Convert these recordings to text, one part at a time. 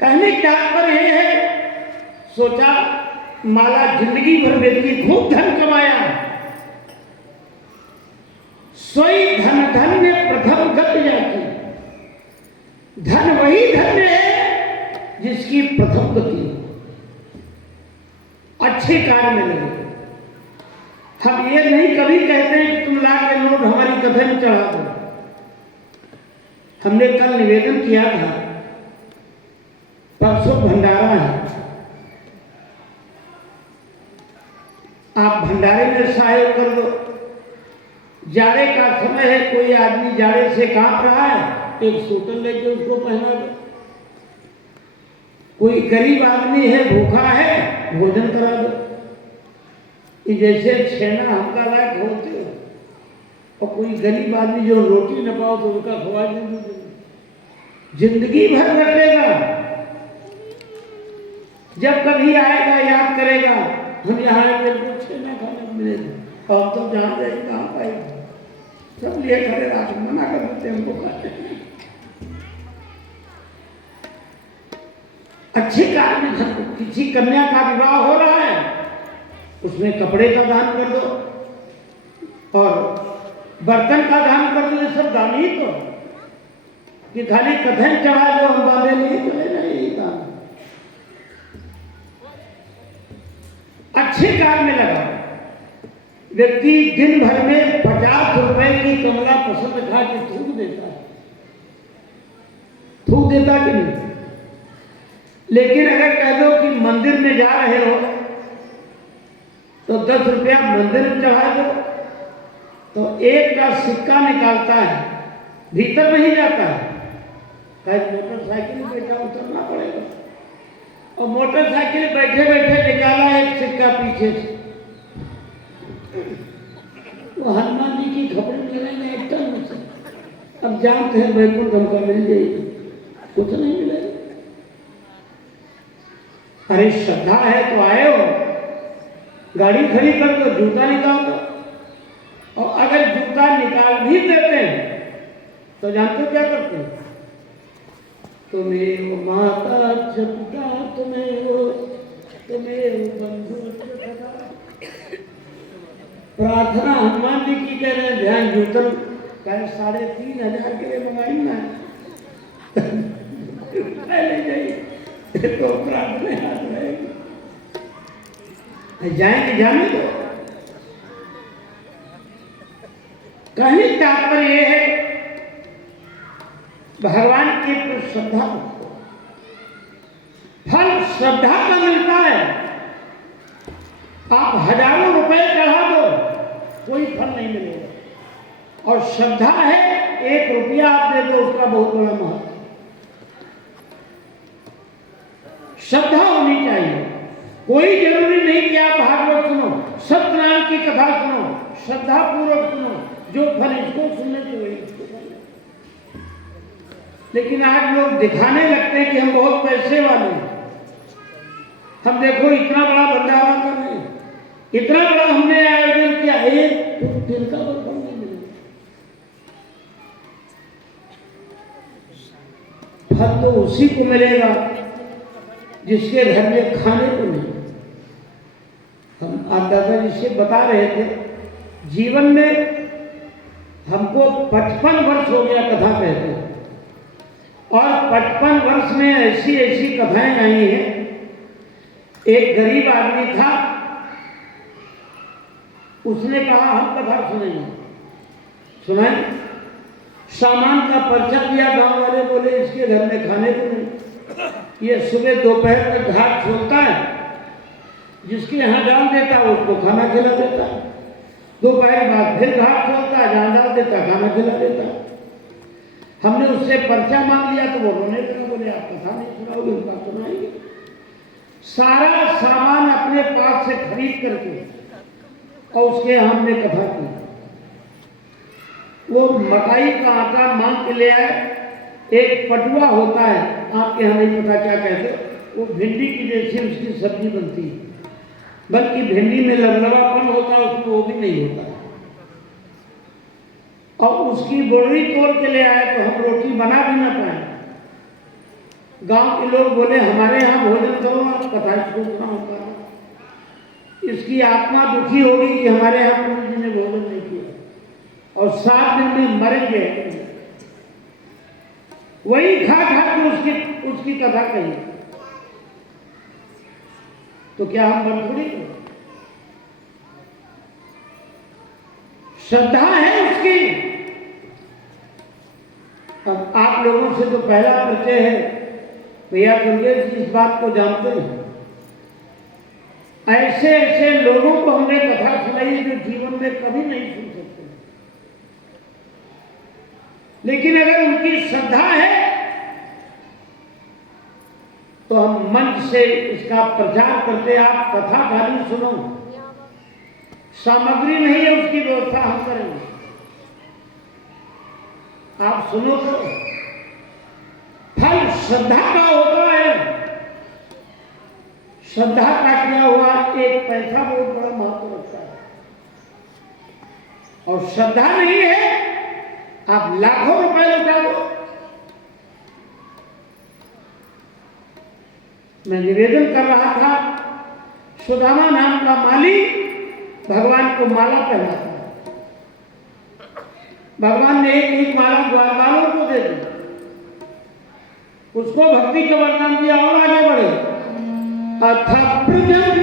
कहने का तात्पर्य ये है, सोचा माला जिंदगी भर व्यक्ति खूब धन कमाया, सोई धन धन्य प्रथम गति जाती। धन वही धन्य है जिसकी प्रथम गति हो, अच्छे कार्य में लगे। हम ये नहीं कभी कहते हैं कि तुम ला के नोट हमारी कथा में चढ़ा दो। हमने कल निवेदन किया था, परसों भंडारा है, आप भंडारे में सहयोग कर दो। जाड़े का समय है, कोई आदमी जाड़े से कांप रहा है, एक स्वेटर लेके उसको पहना दो। कोई गरीब आदमी है, भूखा है, भोजन करा दो। कि जैसे छेना हमका लायक होते हो, और कोई गरीब आदमी जो रोटी न पाओ तो उनका खवा दो। जिंदगी भर रखेगा, जब कभी आएगा याद करेगा, हम यहाँ छेना खाने मिलेगा, और तो जहाँ जाएगी कहाँ पाएगा। सब लिए खड़े रात मना कर देते हमको खाते। अच्छे कार्य में धन, किसी कन्या का विवाह हो रहा है, उसमें कपड़े का दान कर दो और बर्तन का दान कर दो। ये सब दान ही तो, कि खाली कथन चढ़ा दो हम बांधे नहीं चले ना, यही दान। अच्छे कार्य में लगा। व्यक्ति दिन भर में 50 रुपए की कमला पसंद खा के थूक देता है, थूक देता कि नहीं। लेकिन अगर कह दो कि मंदिर में जा रहे हो तो 10 रुपया मंदिर में चढ़ा दो, तो एक का सिक्का निकालता है, भीतर नहीं जाता है। मोटरसाइकिल में बैठा उतरना पड़ेगा, और मोटरसाइकिल बैठे बैठे निकाला एक सिक्का पीछे से, वो हनुमान जी की खपड़ी मिलेगा एक टन से। अब जानते हैं वैकुंठ हमको मिल जाएगी, कुछ नहीं मिलेगा। अरे श्रद्धा है तो आए हो, गाड़ी खड़ी कर दो, जूता निकाल दो। और अगर जूता निकाल भी देते हैं तो जानते हो क्या करते हैं? तुम्हें वो माता पिता, तुम्हें वो बंधु, प्रार्थना हनुमान जी की कह रहे हैं, ध्यान जूतन कहे 3,500 के लिए मंगाई ना ले जाइए तो प्रार्थना याद रहेगी। जाएंगे जाने दो। कहने का तात्पर्य यह है, भगवान के प्रति श्रद्धा, फल श्रद्धा का मिलता है। आप हजारों रुपए चढ़ा दो, कोई फल नहीं मिलेगा। और श्रद्धा है, 1 रुपया आप दे दो, उसका बहुत बड़ा महत्व। श्रद्धा होनी चाहिए। कोई जरूरी नहीं कि आप भागवत सुनो, सत्यनारायण की कथा सुनो, श्रद्धा पूर्वक सुनो, जो फल इसको सुनने के वही इसको फल। लेकिन आज लोग दिखाने लगते हैं कि हम बहुत पैसे वाले हैं। हम देखो इतना बड़ा भंडारा कर रहे हैं, इतना बड़ा हमने आयोजन किया, एक दिन का फल नहीं मिलेगा। फल तो उसी को मिलेगा जिसके घर में खाने को नहीं। हम आप दादाजी से बता रहे थे, जीवन में हमको 55 वर्ष हो गया कथा कहते हैं, और 55 वर्ष में ऐसी ऐसी कथाएं आई हैं। एक गरीब आदमी था, उसने कहा हम कथा सुनेंगे। सुनाए, सामान का पर्चा दिया, गांव वाले बोले इसके घर में खाने को नहीं। ये सुबह दोपहर तक घाट खोलता है, जिसके यहाँ डाल देता है उसको खाना खिला देता है। दोपहर बाद फिर घाट खोलता है, जहाँ डाल देता खाना खिला देता है। हमने उससे पर्चा मांग लिया तो वो रोने लगा, बोले आप कथा नहीं सुनाओगे, उनका सुनाएंगे। सारा सामान अपने पास से खरीद करके और उसके हमने कथा की। वो मकाई का आटा मांग के ले आए। एक पटुआ होता है, आपके यहाँ नहीं पता क्या कहते, वो भिंडी की जैसी उसकी सब्जी बनती है, बल्कि भिंडी में लबलबापन होता है, उसमें वो भी नहीं होता है। और उसकी बोरी तोड़ के ले आए तो हम रोटी बना भी ना पाए। गांव के लोग बोले हमारे यहाँ भोजन करो, आप कथा सूचना होता है। इसकी आत्मा दुखी होगी कि हमारे यहाँ गुरु जी ने भोजन नहीं किया और 7 दिन में मरेंगे। वही खा खा के उसकी कथा कही, तो क्या हम बंधुड़ी? श्रद्धा है उसकी। अब आप लोगों से तो पहला परिचय है, भैया दुर्गे जी इस बात को जानते हैं। ऐसे ऐसे लोगों को हमने कथा सुनाई जो जीवन में कभी नहीं सुन सकते, लेकिन अगर उनकी श्रद्धा है तो हम मंच से इसका प्रचार करते। आप कथा खाली सुनो, सामग्री नहीं है उसकी व्यवस्था हम करेंगे, आप सुनो तो फल श्रद्धा का होता है। श्रद्धा का किया हुआ 1 पैसा बहुत बड़ा महत्व रखता है, और श्रद्धा नहीं है आप लाखों रुपए लुटा दो। मैं निवेदन कर रहा था, सुदामा नाम का माली भगवान को माला पहनाता है। भगवान ने एक माला द्वार वालों को दे दी, उसको भक्ति का वरदान दिया और आगे बढ़े। अथ प्रजन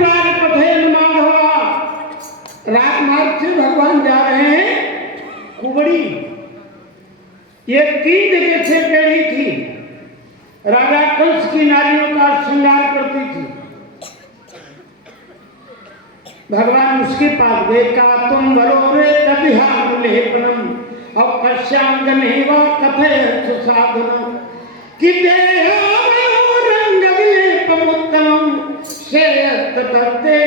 राजपथेन राजमार्ग से भगवान जा रहे हैं कुबड़ी। ये 3 जगह से टेढ़ी थी। राजा कंस की नारियों का श्रृंगार करती थी। भगवान उसके पास गए, का तुम बरोरे दधिहार लेपनम और कश्यांगनेवा कथय सुसाधनम कि रंग विलेपमुत्तमम श्रेयस्तते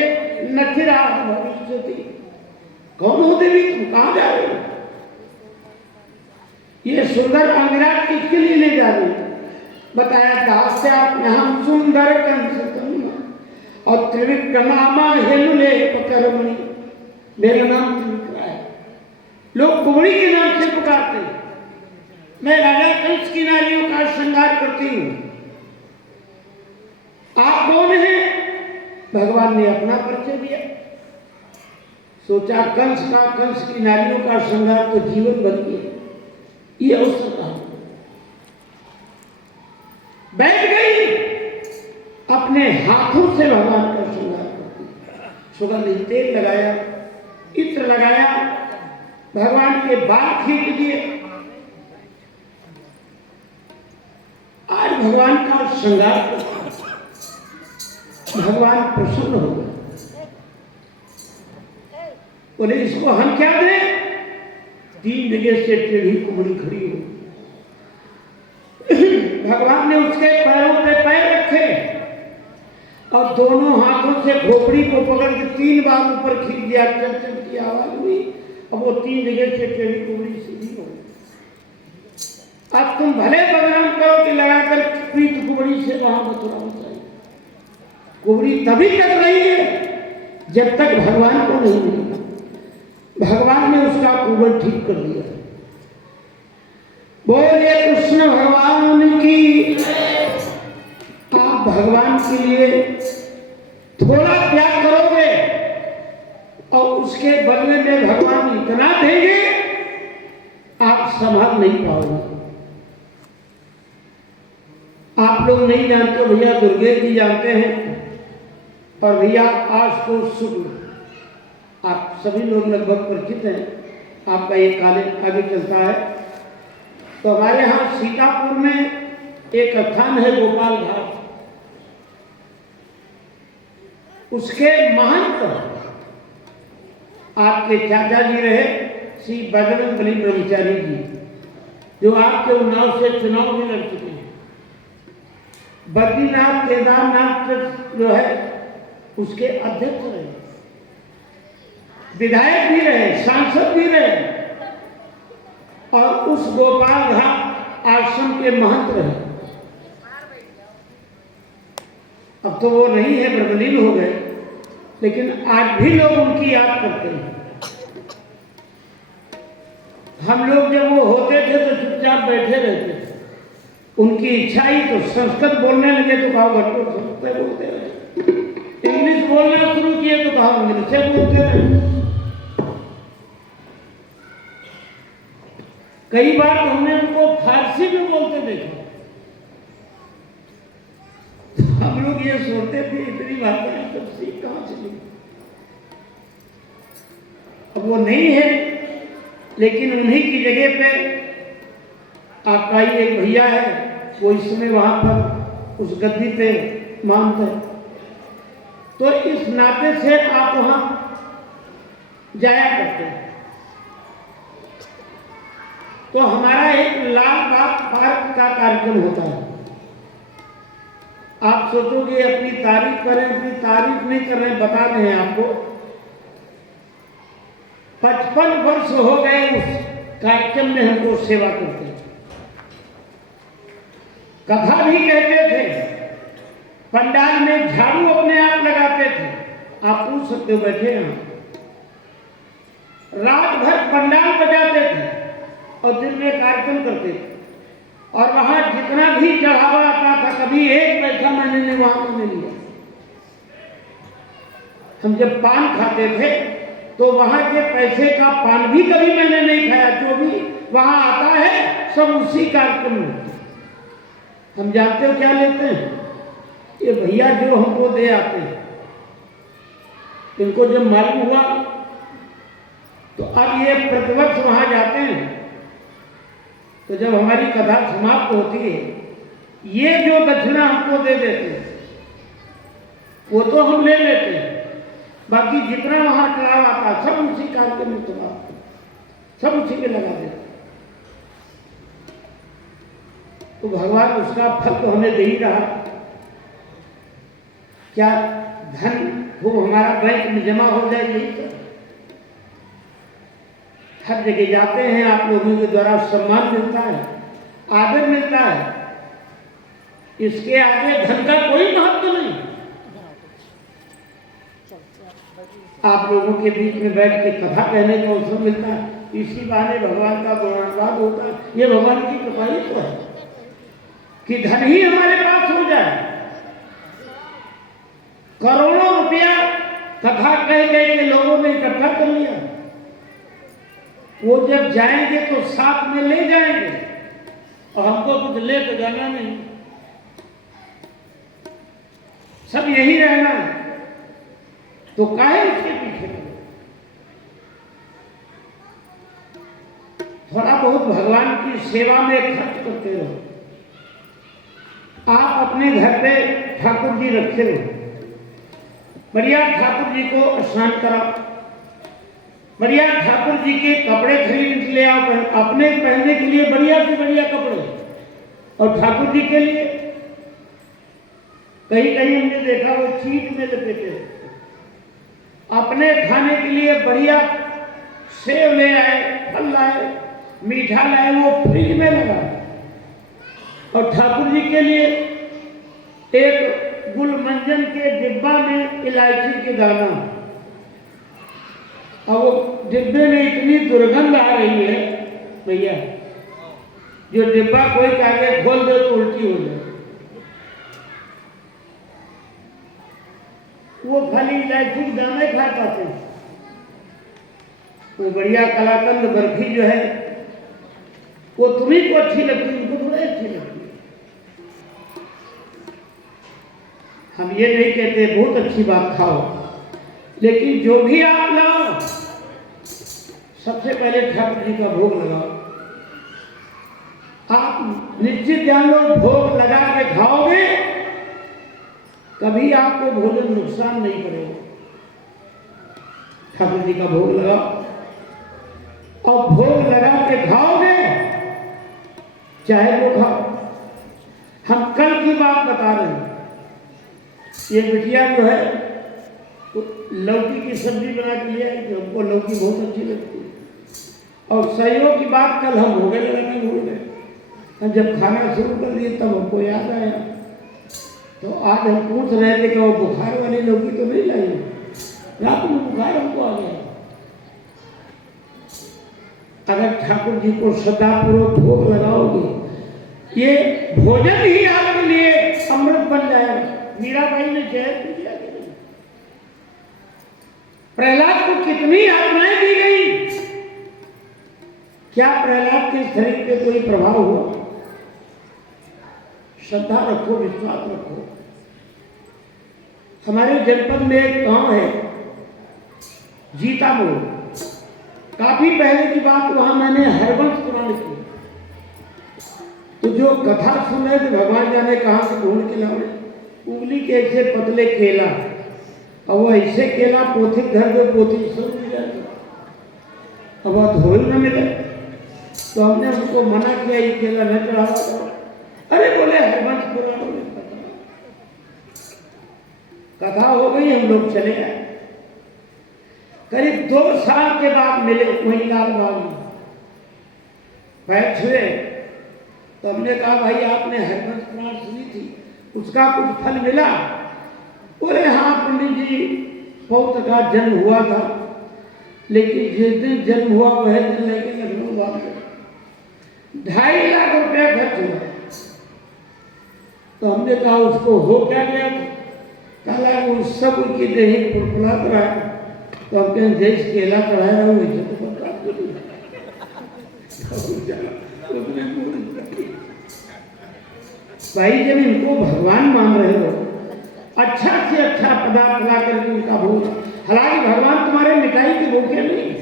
नथिरा भविष्यति। कौन हो देवी, तुम कहां जा रही हो? ये सुंदर अंगराग किसके लिए ले जा रही है? बताया दास्यात्म्यहं सुंदर कंसतम और त्रिविक्रमामा हेलुले पकरमणि। मेरा नाम त्रिविक्रा है। लोग कुबड़ी के नाम से पुकारते हैं। मैं राजा कंस की नारियों का श्रृंगार करती हूँ। आप कौन हैं? भगवान ने अपना परिचय दिया। सोचा कंस की नारियों का श्रृंगार तो जीवन भर किया, ये अवसर कहा। बैठ गई, अपने हाथों से भगवान का श्रृंगार करती। सुगंधित तेल लगाया, इत्र लगाया, भगवान के बाल खींच दिए। आज भगवान का श्रृंगार करती। भगवान प्रसन्न हो गए। बोले इसको हम क्या दें? 3 जगह से टेढ़ी कुबड़ी खड़ी हो। भगवान ने उसके पैरों पे पैर रखे और दोनों हाथों से खोपड़ी को पकड़ के 3 बार ऊपर खींच दिया, चल चल की आवाज हुई। अब वो 3 जगह से टेढ़ी कुबड़ी सीधी हो गई। अब तुम भले बदनाम करो कि लगाकर पीठ कुबड़ी से वहां बतुराना चाहिए। कुबड़ी तभी तक रही है जब तक भगवान को नहीं मिलेगा। भगवान ने उसका कुबड़ ठीक कर दिया। बोलिए कृष्ण भगवान की। आप भगवान के लिए थोड़ा त्याग करोगे और उसके बदले में भगवान इतना देंगे आप संभाल नहीं पाओगे। आप लोग नहीं जानते, भैया दुर्गे जी जानते हैं, और भैया आज तो शुक्ल आप सभी लोग लगभग परिचित हैं। आपका ये काले आगे चलता है। तो हमारे यहाँ सीतापुर में एक स्थान है गोपाल घाट। उसके महंत आपके चाचा जी रहे श्री बजरंगबली ब्रह्मचारी जी, जो आपके उन्नाव से चुनाव में लड़ चुके हैं। बद्रीनाथ केदारनाथ जो है उसके अध्यक्ष रहे, विधायक भी रहे, सांसद भी रहे, और उस गोपाल घाट आश्रम के महंत रहे। अब तो वो नहीं है, ब्रह्मलीन हो गए, लेकिन आज भी लोग उनकी याद करते हैं। हम लोग जब वो होते थे तो चुपचाप बैठे रहते थे। उनकी इच्छा ही तो संस्कृत बोलने लगे तो कहा घटो संस्कृत बोलते रहे, इंग्लिश बोलना शुरू किए तो कहा इंग्लिश से बोलते रहे। कई बार तो हमने उनको फारसी में बोलते देखा। हम लोग ये सोचते थे इतनी भाषाएं सब सीख कहां से ली। अब वो नहीं है, लेकिन उन्हीं की जगह पे आपका ही एक भैया है, वो इस समय वहां पर उस गद्दी पे मानते हैं। तो इस नाते से आप वहां जाया करते हैं। तो हमारा एक लाल बाग पार्क का कार्यक्रम होता है। आप सोचोगे अपनी तारीफ करें, अपनी तारीफ नहीं कर रहे, बता रहे हैं आपको। 55 वर्ष हो गए उस कार्यक्रम में हमको सेवा करते हैं। कथा भी कहते थे, पंडाल में झाड़ू अपने आप लगाते थे। आप पूछ सकते हो, बैठे हैं। रात भर पंडाल बजाते थे और दिन में कार्यक्रम करते थे। और वहां जितना भी चढ़ावा आता था, कभी 1 पैसा मैंने वहां को नहीं लिया। हम जब पान खाते थे तो वहां के पैसे का पान भी कभी मैंने नहीं खाया। जो भी वहां आता है सब उसी कार्यक्रम में। हम जानते हो क्या लेते हैं? ये भैया जो हमको दे आते हैं, इनको जब मालूम हुआ तो अब ये प्रतिवर्ष वहां जाते हैं। तो जब हमारी कथा समाप्त होती है, ये जो दक्षिणा हमको दे देते हैं वो तो हम ले लेते हैं, बाकी जितना वहां चढ़ाव आता सब उसी कार्यक्रम में चढ़ाव, सब उसी में लगा देते। तो भगवान उसका फल तो हमें दे ही रहा। क्या धन वो हमारा बैंक में जमा हो जाए, यही तो। हर जगह जाते हैं, आप लोगों के द्वारा सम्मान मिलता है, आदर मिलता है। इसके आगे धन का कोई महत्व नहीं। आप लोगों के बीच में बैठ के कथा कहने का अवसर मिलता है, इसी बहाने भगवान का गुणानुवाद होता है। ये भगवान की कृपा ही तो है कि धन ही हमारे पास हो जाए। करोड़ों रुपया कथा कह के लोगों ने इकट्ठा कर लिया। वो जब जाएंगे तो साथ में ले जाएंगे, और हमको कुछ लेकर जाना नहीं, सब यही रहना है। तो काहे उसके पीछे? थोड़ा बहुत भगवान की सेवा में खर्च करते रहो। आप अपने घर पे ठाकुर जी रखे हो, बढ़िया ठाकुर जी को स्नान कराओ, बढ़िया ठाकुर जी के कपड़े खरीद ले आओ, अपने पहनने के लिए बढ़िया से बढ़िया कपड़े, और ठाकुर जी के लिए कहीं कहीं हमने देखा वो चीट में लपेटे, अपने खाने के लिए बढ़िया सेब ले आए, फल लाए, मीठा लाए, वो फ्रिज में लगा, और ठाकुर जी के लिए एक गुलमंजन के डिब्बा में इलायची के दाना, और वो डिब्बे में इतनी दुर्गंध आ रही है भैया, जो डिब्बा कोई कागज खोल दे तो उल्टी हो जाए। वो खाली इलायची के दाने खा पाते। वो बढ़िया कलाकंद बर्फी जो है वो तुम्हीं को अच्छी लगती, उनको थोड़ी अच्छी लगती। हम ये नहीं कहते बहुत अच्छी बात खाओ, लेकिन जो भी आप लाओ सबसे पहले ठाकुर जी का भोग लगाओ। आप निश्चित जान लो, भोग लगा के खाओगे कभी आपको भोजन नुकसान नहीं करेगा। ठाकुर जी का भोग लगाओ और भोग लगा के खाओगे, चाहे वो खाओ। हम कल की बात बता रहे हैं, ये बिटिया जो है तो लौकी की सब्जी बना के ले आई, हमको लौकी बहुत अच्छी लगती है, और सहयोग की बात कल हम भोगे लगाने भूल गए। जब खाना शुरू कर दिए तब हमको याद आया, तो आज हम पूछ रहे थे कि वो बुखार वाली लौकी तो नहीं लाई, रात में बुखार हमको आ गया। अगर ठाकुर जी को श्रद्धापूर्वक भोग लगाओगे, ये भोजन ही आपके लिए अमृत बन जाएगा। मीराबाई ने जहर पी लिया, प्रहलाद को कितनी यातनाएं दी गई, क्या प्रहलाद के शरीर पे कोई प्रभाव हुआ? श्रद्धा रखो, विश्वास रखो। हमारे जनपद में एक गांव है जीता मोड़, काफी पहले की बात, वहां मैंने हरवंश पुराण की, तो जो कथा सुन रहे थे भगवान जाने कहां से ढूंढ के लाए, उंगली के ऐसे पतले केला, और वो ऐसे केला पोथी घर में पोथी सुन लिया, अब वह धोल न मिले, तो हमने उनको मना किया ये केला न चढ़ावा करो। अरे बोले हरवंश पुराण में कथा हो गई, हम लोग चले गए। करीब 2 साल के बाद मिले वही लाल बाग में, बैठ हुए, तो हमने कहा भाई आपने हरवंश पुराण सुनी थी, उसका कुछ फल मिला? बोले हाँ पंडित जी, पौत्र का जन्म हुआ था, लेकिन जिस दिन जन्म हुआ वह दिन लेके लखनऊ भाग गए, 2.5 लाख रुपया खर्च हुआ। तो हमने कहा उसको हो क्या गया? कहा वो सब उनकी देही फुलफुला रहा है, तो हम कहें जैस केला चढ़ाया हो वैसे तो भाई, जब इनको भगवान मान रहे हो, अच्छा से अच्छा पदार्थ ला करके उनका भोग, हालांकि भगवान तुम्हारे मिठाई के भूखे नहीं,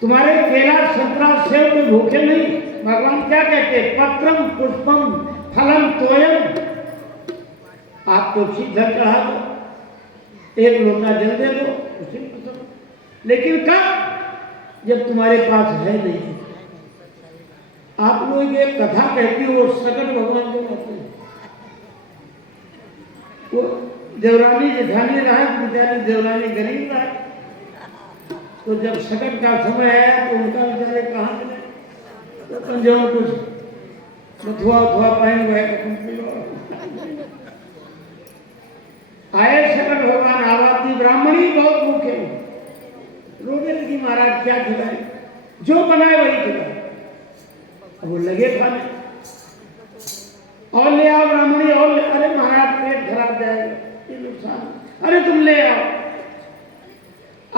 तुम्हारे केला संतरा सेव के भूखे नहीं। भगवान क्या कहते हैं? पत्रम पुष्पम फलम तोयम, आप तो सीधा चढ़ा दो, एक लोटा जल दे दो, उसी पसंद। लेकिन कब? जब तुम्हारे पास है नहीं। आप लोग एक कथा कहती हो, सकट भगवान को कहते हैं, वो देवरानी जेठानी रहा, बेचारी देवरानी गरीब रहा, तो जब सकट का समय आया तो उनका बेचारे कहाँ चले, तो पंजाब कुछ मथुआ उथुआ पहन गए, आए सकट भगवान, आवाज दी, ब्राह्मणी बहुत भूखे, रोने लगी महाराज क्या खिलाए? जो बनाए वही खिलाए। वो लगे खाने, और ले आओ ब्राह्मणी, और ले, अरे महाराज पेट खराब जाएगा, ये नुकसान, अरे तुम ले आओ।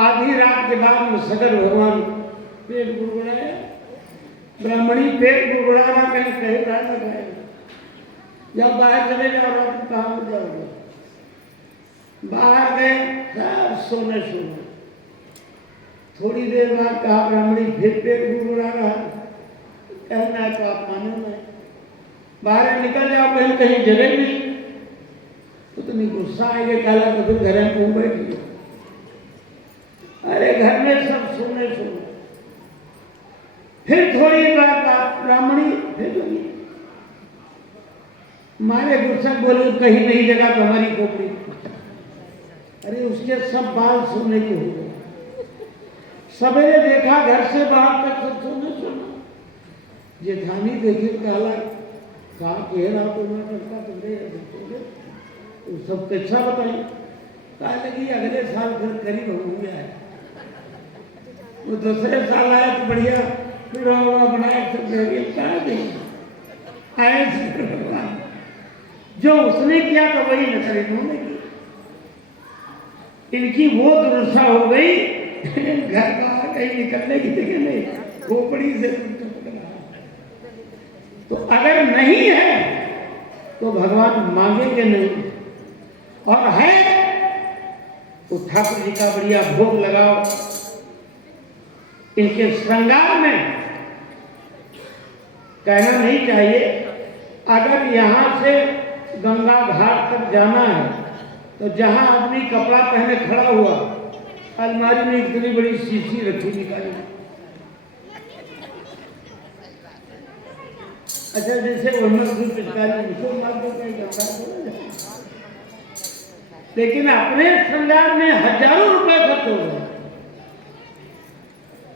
आधी रात के बाद में सगर भगवान पेट गुड़गुड़ाया, ब्राह्मणी पेट गुड़गुड़ाना कहीं कहीं रहा न खाएगा, जब बाहर चले जाओ रात कहाँ हो जाओगे? बाहर गए, सब सोने सोने। थोड़ी देर बाद कहा ब्राह्मणी फिर पेट गुड़गुड़ा रहा, कहना है तो आप मानो नहीं, बाहर निकल जाओ, कहीं कहीं जगह नहीं, तो तुम्हें गुस्सा आएगा, काला तो फिर घर में क्यों बैठी? अरे घर में सब सोने सोने। फिर थोड़ी बार बाद ब्राह्मणी फिर मारे गुस्सा बोले कहीं नहीं जगह तो हमारी खोपड़ी। अरे उसके सब बाल सोने के हो गए। सवेरे देखा घर से बाहर तक सब सोने सोना। जेठानी देखी कहला कहा कह रहा तो मैं करता तो सब कैसा बताई। कहा लगी अगले साल फिर करीब हो गया है। वो दूसरे साल आया तो बढ़िया फिर बनाया भगवान जो उसने किया तो वही न करे इन्होंने की। इनकी वो दुर्दशा हो गई घर बाहर कहीं निकलने की जगह नहीं, खोपड़ी से। तो अगर नहीं है तो भगवान मांगेंगे नहीं, और है तो ठाकुर जी का बढ़िया भोग लगाओ। इनके श्रृंगार में कहना नहीं चाहिए, अगर यहाँ से गंगा घाट तक जाना है तो जहाँ आदमी कपड़ा पहने खड़ा हुआ, अलमारी में इतनी बड़ी शीशी रखी निकाली। अच्छा जैसे लेकिन अपने श्रृंगार में हजारों रुपए खर्च हो गए।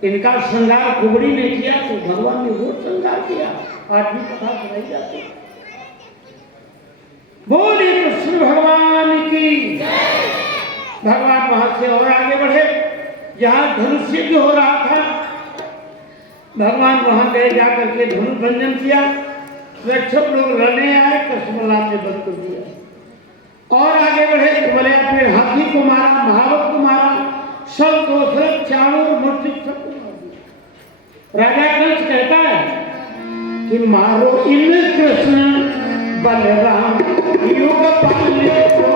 इनका श्रृंगार कुबड़ी ने किया तो भगवान ने वो श्रृंगार किया। आज भी कथा सुनाई जाती है। बोले कृष्ण भगवान की। भगवान वहां से और आगे बढ़े, जहां धनुष युद्ध हो रहा था। भगवान वहां गए, जाकर के धनुष भंजन किया। रक्षक लोग लड़ने आए, कृष्ण बलराम ने बंद कर दिया। और आगे बढ़े, बोले फिर हाथी को मारा, महावत को मारा, सब दोषरथ चाणूर मूर्ति सबको मार दिया। राजा कंस कहता है कि मारो इन कृष्ण बलराम युग पाले को।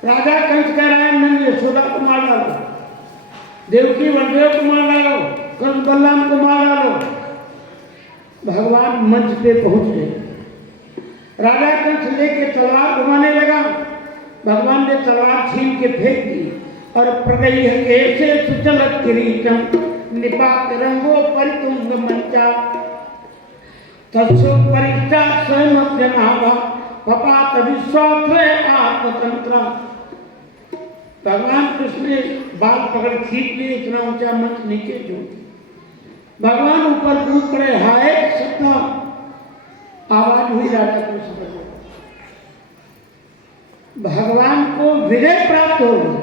राजा कंस कह रहा है नंद यशोदा को मार डालो, देवकी वसुदेव को मार डालो, कंस बलराम को मार डालो। भगवान मंच पे पहुंच गए। राजा कंस लेके तलवार घुमाने लगा। भगवान ने तलवार छीन के फेंक दी और प्रगई कैसे सुचलत किरीटम निपात रंगो परितुंग मंचा तत्सो परिष्टा स्वयं जनावा पपात विश्वात्रे आत्मतंत्र। भगवान कृष्ण ने बाल पकड़ खींच लिए, इतना ऊंचा मंच नीचे झूठ। भगवान ऊपर कूद पड़े, हाय सत्ता आवाज हुई राजा कृष्ण को। भगवान को विजय प्राप्त हो गई।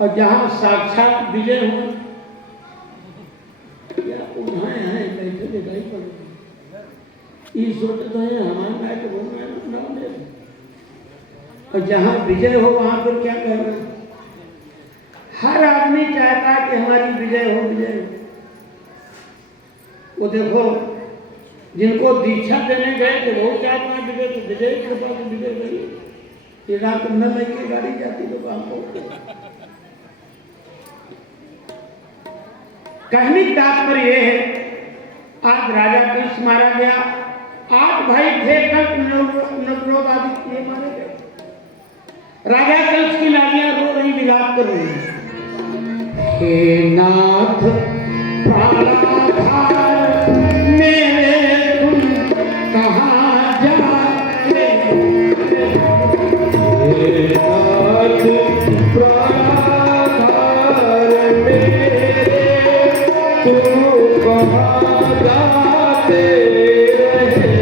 और जहां साक्षात विजय हुआ ईश्वर तो है हमारे तो और जहां विजय हो वहां पर क्या करना। हर आदमी चाहता है कि हमारी विजय हो, विजय हो। वो देखो जिनको दीक्षा देने गए थे वो चाहते हैं विजय, तो विजय कृपा से विजय गई। ये रात न लेके गाड़ी जाती तो काम को। कहने का तात्पर्य यह है, आज राजा कंस मारा गया। 8 भाई थे, नवलोक आदि मारे गए। राजा कंस की नारियां रो रही, विलाप कर रही। हे नाथ प्राणाधार तुम प्राण मेरे, तुम कहाँ जाते रहे।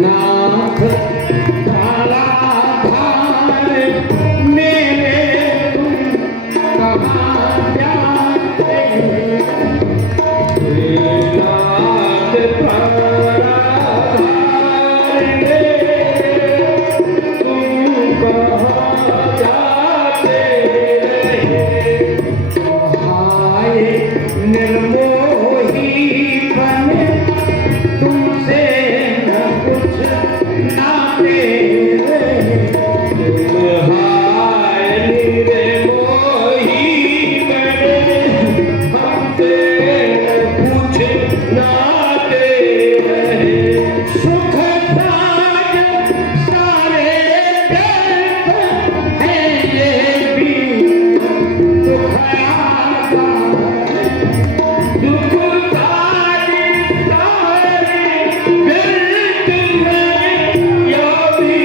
नाथ काला धार मेरे तुम कहाँ जाते नाथ प्राण मेरे, तुम कहाँ जाते रहे। हाय निर्मोही बने तुमसे न कुछ नाते रहे। हाय नीरे मोही बने हमसे कुछ नाते रहे। सुख साज सारे व्यर्थ हैं ये भी दुख आता है। दुख साज सारे व्यर्थ हैं या भी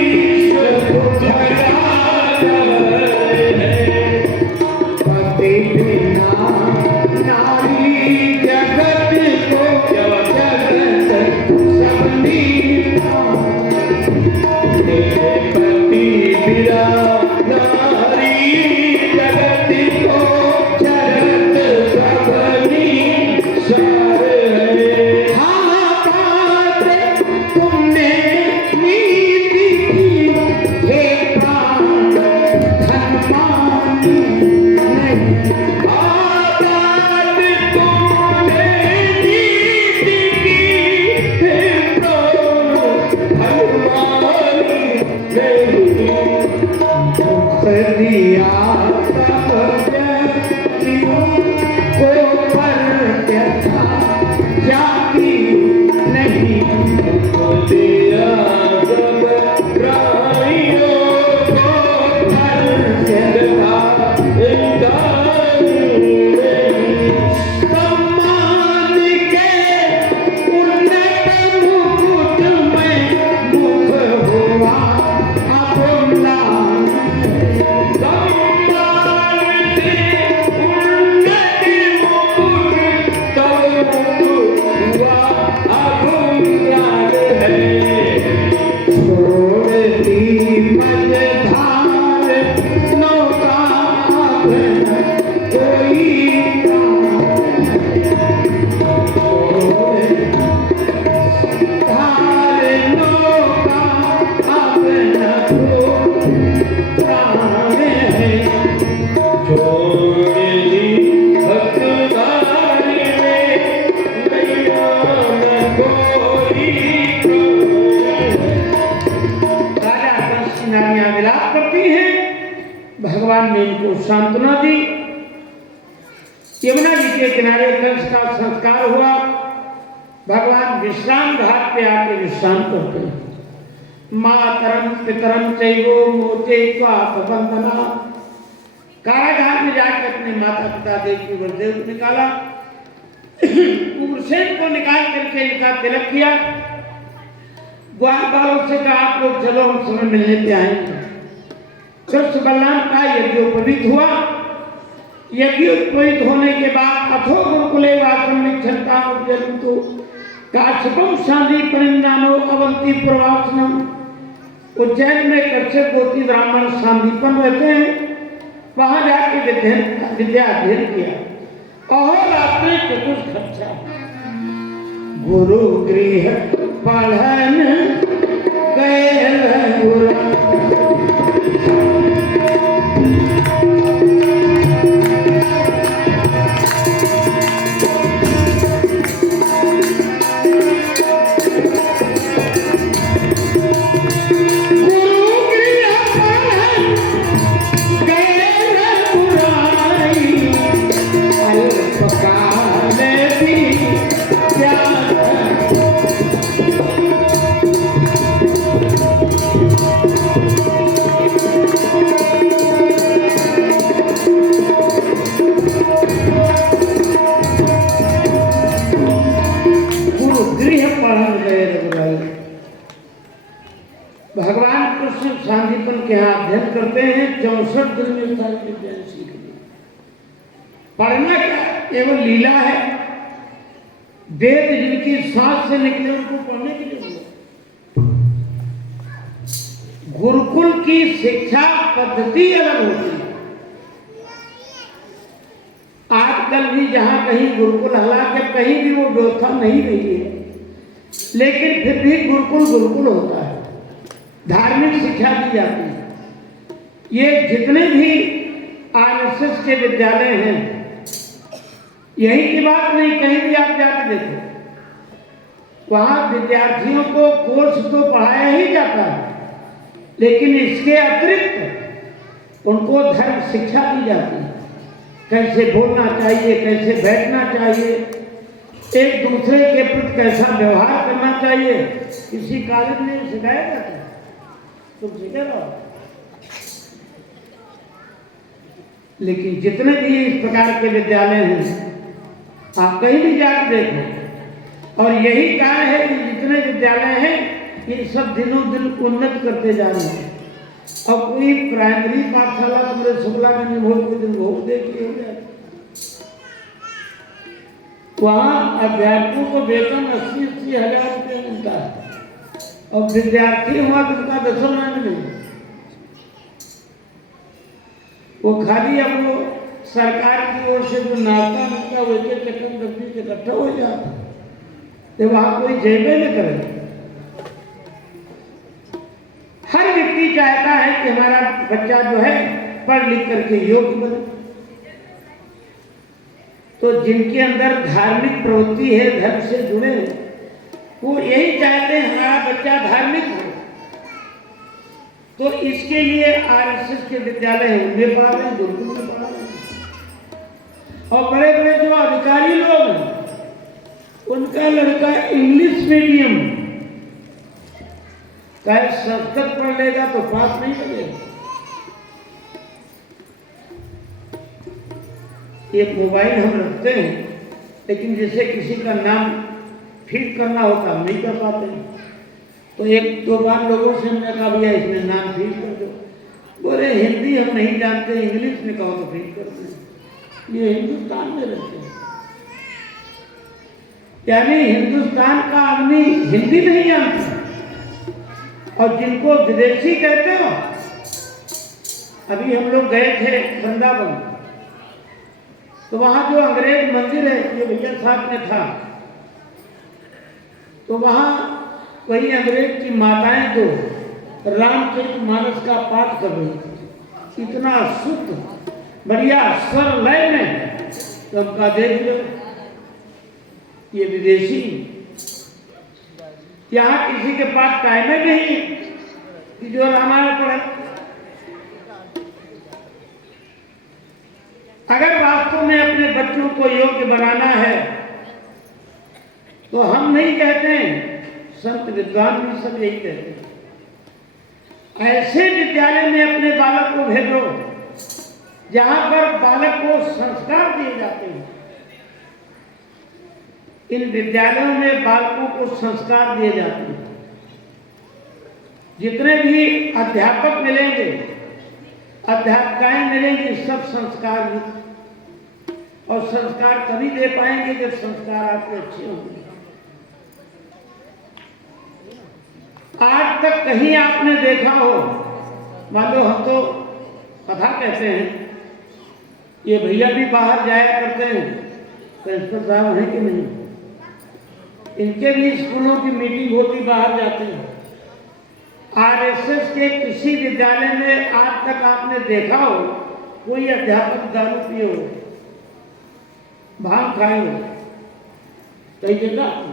दुख आता है। पति बिना नारी जगत को जगत सबनी मेरे पति बिना नारी जगत को जगत सबनी सार है। हाथ तुमने नीति की हे प्राण धर्मानी नहीं। आजाद तुमने नीति की हे प्राण धर्मानी नहीं। दुख दिया सब व्यक्तियों को पर व्यथा जाती नहीं। दिया सब प्राणियों को पर व्यथा इंसान नहीं। सम्मान के उन्नत मुकुट में मुख हुआ अपना। सम्मान से उन्नति मुकुट तब हुआ अभिमान है। छोड़ती मझधार नौका कोई धार नौका अपना प्राण है। छोड़ दी भक्तवाणी में नैया न कोई राजा कंस की नारियां विलाप करती हैं। भगवान ने उनको सांत्वना दी। यमुना जी के किनारे कंस का संस्कार हुआ। भगवान विश्राम घाट पे आके विश्राम करते हैं। मातरम पितरम चैवो मोचे वंदना। कारागार में जाकर अपने माता पिता देवकी वरदेव को निकाला। उग्रसेन को निकाल करके इनका तिलक किया। ग्वाल बालों से कहा आप लोग चलो हम समय मिलने पे आएंगे। कृष्ण बलराम का यज्ञोपवीत हुआ। यज्ञोपवीत होने के बाद अथो गुरुकुले वासम निक्षंता उपजन्तु काश्यपम शांति परिणामो अवंती प्रवासनम। उज्जैन में कश्यप गोत्री ब्राह्मण शांतिपन रहते हैं। वहां जाके विद्या अध्ययन किया। अहोरात्रि चतुष्कक्षा गुरु गृह पढ़न गए गुरु। गांधीपन के यहाँ अध्ययन करते हैं, 64 दिन में सारी विद्याएं सीख ली। पढ़ना क्या केवल लीला है। वेद जिनकी सांस से निकले उनको पढ़ने के लिए हुआ। गुरुकुल की शिक्षा पद्धति अलग होती है। आजकल भी जहां कहीं गुरुकुल, हालांकि कहीं भी वो व्यवस्था नहीं रही है, लेकिन फिर भी गुरुकुल गुरुकुल होता है, धार्मिक शिक्षा दी जाती है। ये जितने भी आरएसएस के विद्यालय हैं, यही की बात नहीं, कहीं भी आप जाकर देखो, वहां विद्यार्थियों को कोर्स तो पढ़ाया ही जाता है, लेकिन इसके अतिरिक्त उनको धर्म शिक्षा दी जाती है। कैसे बोलना चाहिए, कैसे बैठना चाहिए, एक दूसरे के प्रति कैसा व्यवहार करना चाहिए। किसी कॉलेज में सिखाया जाता है, तुम सीखे रहो। लेकिन जितने भी इस प्रकार के विद्यालय हैं, आप कहीं भी जाकर देखो, और यही कारण है कि जितने विद्यालय हैं ये सब दिनों दिन उन्नत करते जा रहे हैं। और कोई प्राइमरी पाठशाला तुम्हारे शुक्लागंज में कोई दिन भोग देखिए हो जाए, वहाँ अध्यापकों को वेतन 80-80 हजार रुपये मिलता है, और विद्यार्थी वहाँ उनका दशम नहीं। वो खाली अब वो सरकार की ओर से जो नाश्ता मिलता है वैसे चक्कर दफ्ती से इकट्ठा हो जाता है, तो वहाँ कोई जेबे न करे। हर व्यक्ति चाहता है कि हमारा बच्चा जो है पढ़ लिख करके योग्य बने। तो जिनके अंदर धार्मिक प्रवृत्ति है, धर्म से जुड़े, वो यही चाहते हैं हमारा बच्चा धार्मिक हो। तो इसके लिए आरएसएस के विद्यालय हैं, उनमें पढ़ा रहे हैं, गुरुकुल में पढ़ा रहे हैं। और बड़े बड़े जो अधिकारी लोग हैं, उनका लड़का इंग्लिश मीडियम चाहे संस्कृत पढ़ लेगा तो पास नहीं लगेगा। एक मोबाइल हम रखते हैं, लेकिन जैसे किसी का नाम फीड करना होता हम नहीं कर पाते हैं। तो एक दो बार लोगों से हमने कहा भैया इसमें नाम फीड कर दो, बोले हिंदी हम नहीं जानते, इंग्लिश में कहो तो फीड कर दो। ये हिंदुस्तान में रहते हैं, यानी हिंदुस्तान का आदमी हिंदी नहीं जानता। और जिनको विदेशी कहते हो, अभी हम लोग गए थे वृंदावन, तो वहां जो अंग्रेज मंदिर है, ये भैया साथ में था, तो वहां वही अंग्रेज की माताएं जो रामचरितमानस का पाठ कर रही थी, इतना शुद्ध बढ़िया स्वर लय में, तो हमका देख लो ये विदेशी। यहाँ किसी के पास टाइम ही नहीं कि जो रामायण पढ़े। अगर वास्तव में अपने बच्चों को योग्य बनाना है, तो हम नहीं कहते हैं, संत विद्वान भी सब यही कहते हैं, ऐसे विद्यालय में अपने बालक को भेजो जहां पर बालक को संस्कार दिए जाते हैं। इन विद्यालयों में बालकों को संस्कार दिए जाते हैं। जितने भी अध्यापक मिलेंगे, अध्यापिकाएं मिलेंगी, सब संस्कार युक्त, और संस्कार तभी दे पाएंगे जब संस्कार आपके अच्छे होंगे। आज तक कहीं आपने देखा हो, मान लो हम तो कथा कहते हैं, ये भैया भी बाहर जाया करते हैं, प्रिंसिपल साहब हैं कि नहीं, इनके भी स्कूलों की मीटिंग होती, बाहर जाते हैं। आरएसएस के किसी विद्यालय में आज तक आपने देखा हो कोई अध्यापक दारू पिए हो, भांग खाए हो? कई जगह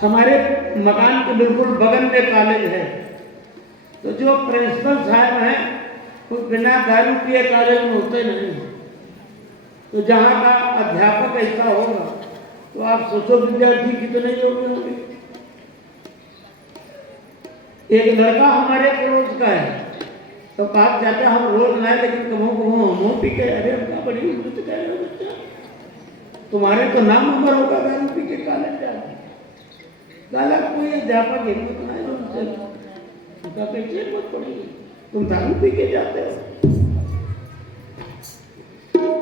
हमारे मकान के बिल्कुल बगल में कॉलेज है, तो जो प्रिंसिपल साहब हैं वो बिना दारू पिए कॉलेज में होते नहीं। तो जहाँ का अध्यापक ऐसा होगा तो आप सोचो विद्यार्थी कितने योग्य होंगे। एक लड़का हमारे पड़ोस का है, तो बात जाता हम रोज ना, लेकिन कहो हम पी के, अरे हमका बड़ी हिम्मत कह रहे हो बच्चा, तुम्हारे तो नाम नंबर होगा दारू पी के कॉलेज जाए। कोई अध्यापक हिम्मत ना कैसे हिम्मत पड़ेगी, तुम दारू पी के जाते हो।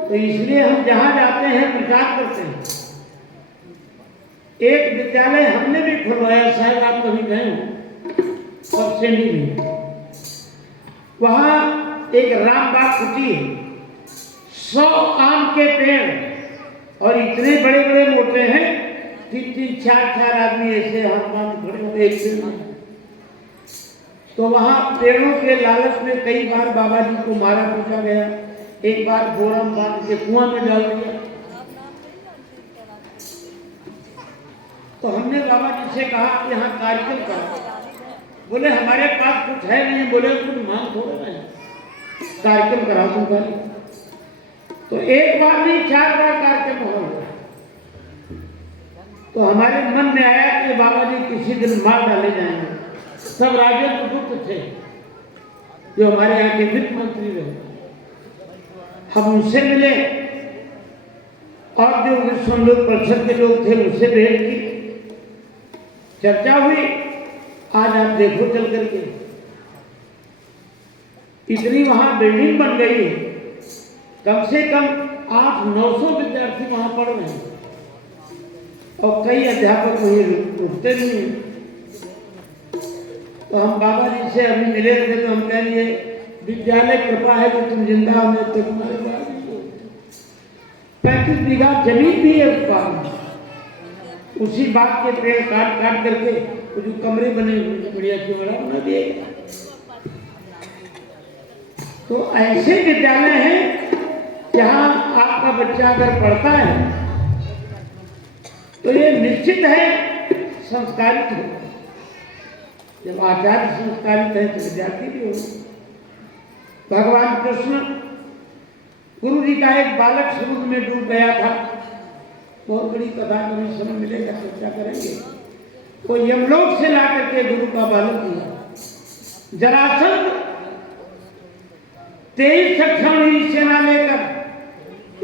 तो इसलिए हम जहां जाते हैं प्रचार करते हैं। एक विद्यालय हमने भी खुलवाया, शायद आप कभी गए हो, सबसेंडी में। वहां एक रामबाग कुटी है, 100 आम के पेड़ और इतने बड़े बड़े मोटे हैं, 3-3, 4-4 आदमी ऐसे हाथ बांध खड़े हो एक पेड़ में। तो वहां पेड़ों के लालच में कई बार बाबा जी को मारा पीटा गया। एक बार बोरम बांध के कुआं में डाल दिया। तो हमने बाबा जी से कहा कि यहाँ कार्यक्रम करो। बोले हमारे पास कुछ है नहीं। बोले कुछ मांग थोड़े नहीं, कार्यक्रम करा दूंगा। तो एक बार नहीं 4 बार कार्यक्रम हो गया। तो हमारे मन में आया कि बाबा जी किसी दिन मार डाले जाएंगे। सब राजेंद्र गुप्त थे जो हमारे यहाँ के वित्त मंत्री रहे। हम उनसे मिले और जो विश्व हिंदू परिषद के लोग थे उनसे भेंट की, चर्चा हुई। आज आप देखो चल करके इतनी वहां बिल्डिंग बन गई है, कम से कम 800-900 विद्यार्थी वहां पढ़ रहे हैं और कई अध्यापक वहीं रुकते नहीं हैं। तो हम बाबा जी से अभी मिले थे तो हम कहेंगे विद्यालय कृपा है कि तुम जिंदा हो, तो तुम्हारे 35 बीघा जमीन भी है उस बाग में। उसी बाग के पेड़ काट काट करके वो जो कमरे बने बढ़िया बड़ा बना दिए। तो ऐसे विद्यालय हैं जहां आपका बच्चा अगर पढ़ता है तो ये निश्चित है संस्कारित हो। जब आचार्य संस्कारित है तो विद्यार्थी भी हो। भगवान कृष्ण, गुरु जी का एक बालक समुद्र में डूब गया था। बहुत बड़ी कथा कभी समय मिलेगा चर्चा करेंगे। वो यमलोक से ला करके गुरु का बालक दिया। जरासंध 23 क्षत्रियों सेना लेकर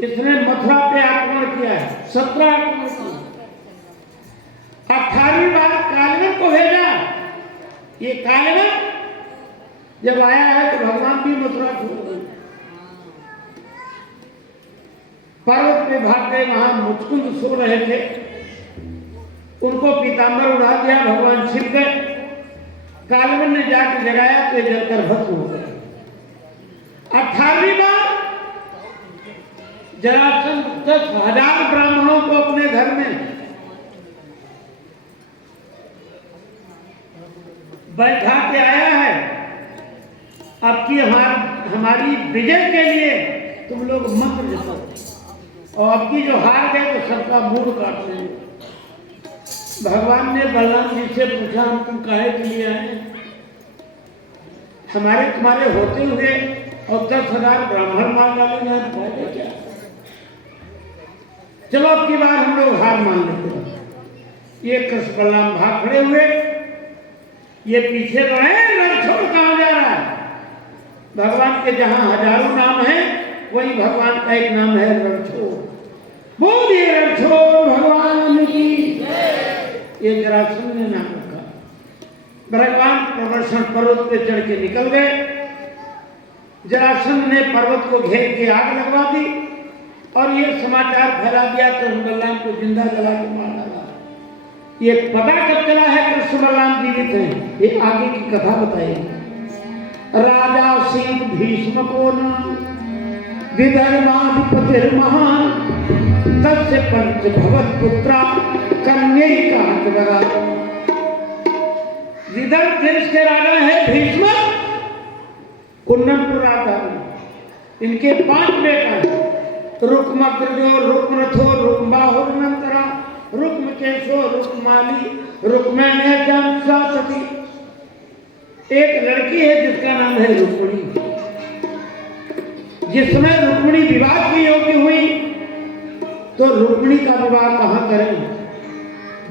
इसने मथुरा पे आक्रमण किया है। 17 आक्रमण किया। 18वीं बार कालवन को भेजा। ये कालवन जब आया है तो भगवान भी मथुरा छोड़ गए। पर्वत पे भाग गए, वहां मुचकुंद सो रहे थे, उनको पीताम्बर उड़ा दिया। भगवान छिप गए। कालवन ने जाकर जगाया तो जलकर भस्म हो गए। 18वीं बार जरासंध 10,000 ब्राह्मणों को अपने घर में बैठा के आया है। अब की हमारी विजय के लिए तुम लोग मंत्र जपो, और अब की जो हार गए तो सबका मुंह काट देंगे। भगवान ने बलराम जी से पूछा हम तुम काहे के लिए आए? हमारे तुम्हारे होते हुए और 10,000 ब्राह्मण मार डाले जाए फायदा क्या? चलो अब की बार हम लोग हार मान लेते हैं। ये कृष्ण बलराम भाग खड़े हुए, ये पीछे तो है रणछोड़ कहां जा रहा है? भगवान के जहां हजारों नाम हैं वही भगवान का एक नाम है रणछोड़। बोलिए रणछोड़ भगवान की। ये जरासंध ने नाम रखा। भगवान प्रवर्षण पर्वत पे चढ़ के निकल गए। जरासंध ने पर्वत को घेर के आग लगवा दी और ये समाचार फैला दिया तो बलराम को जिंदा जला के मार डाला। ये पता कब चला है कृष्ण बलराम जीवित हैं? ये आगे की कथा बताएगी। राजा शीत भीष्म को नाम विदर्भाधिपतिर्महान तस्य पंच भवत पुत्रा कन्यैकांतवरा। विदर्भ देश के राजा है भीष्म, कुन्ननपुर राजा। इनके 5 बेटा हैं। रुक्मग्रजो, रुक्मरथो, रुक्मबाहुरनंतरा, रुक्मकेशो, रुक्माली, रुक्मण्यजांसती। एक लड़की है जिसका नाम है रुक्मिणी। जिस समय रुक्मिणी विवाह की योग्य हुई तो रुक्मिणी का विवाह कहां करें?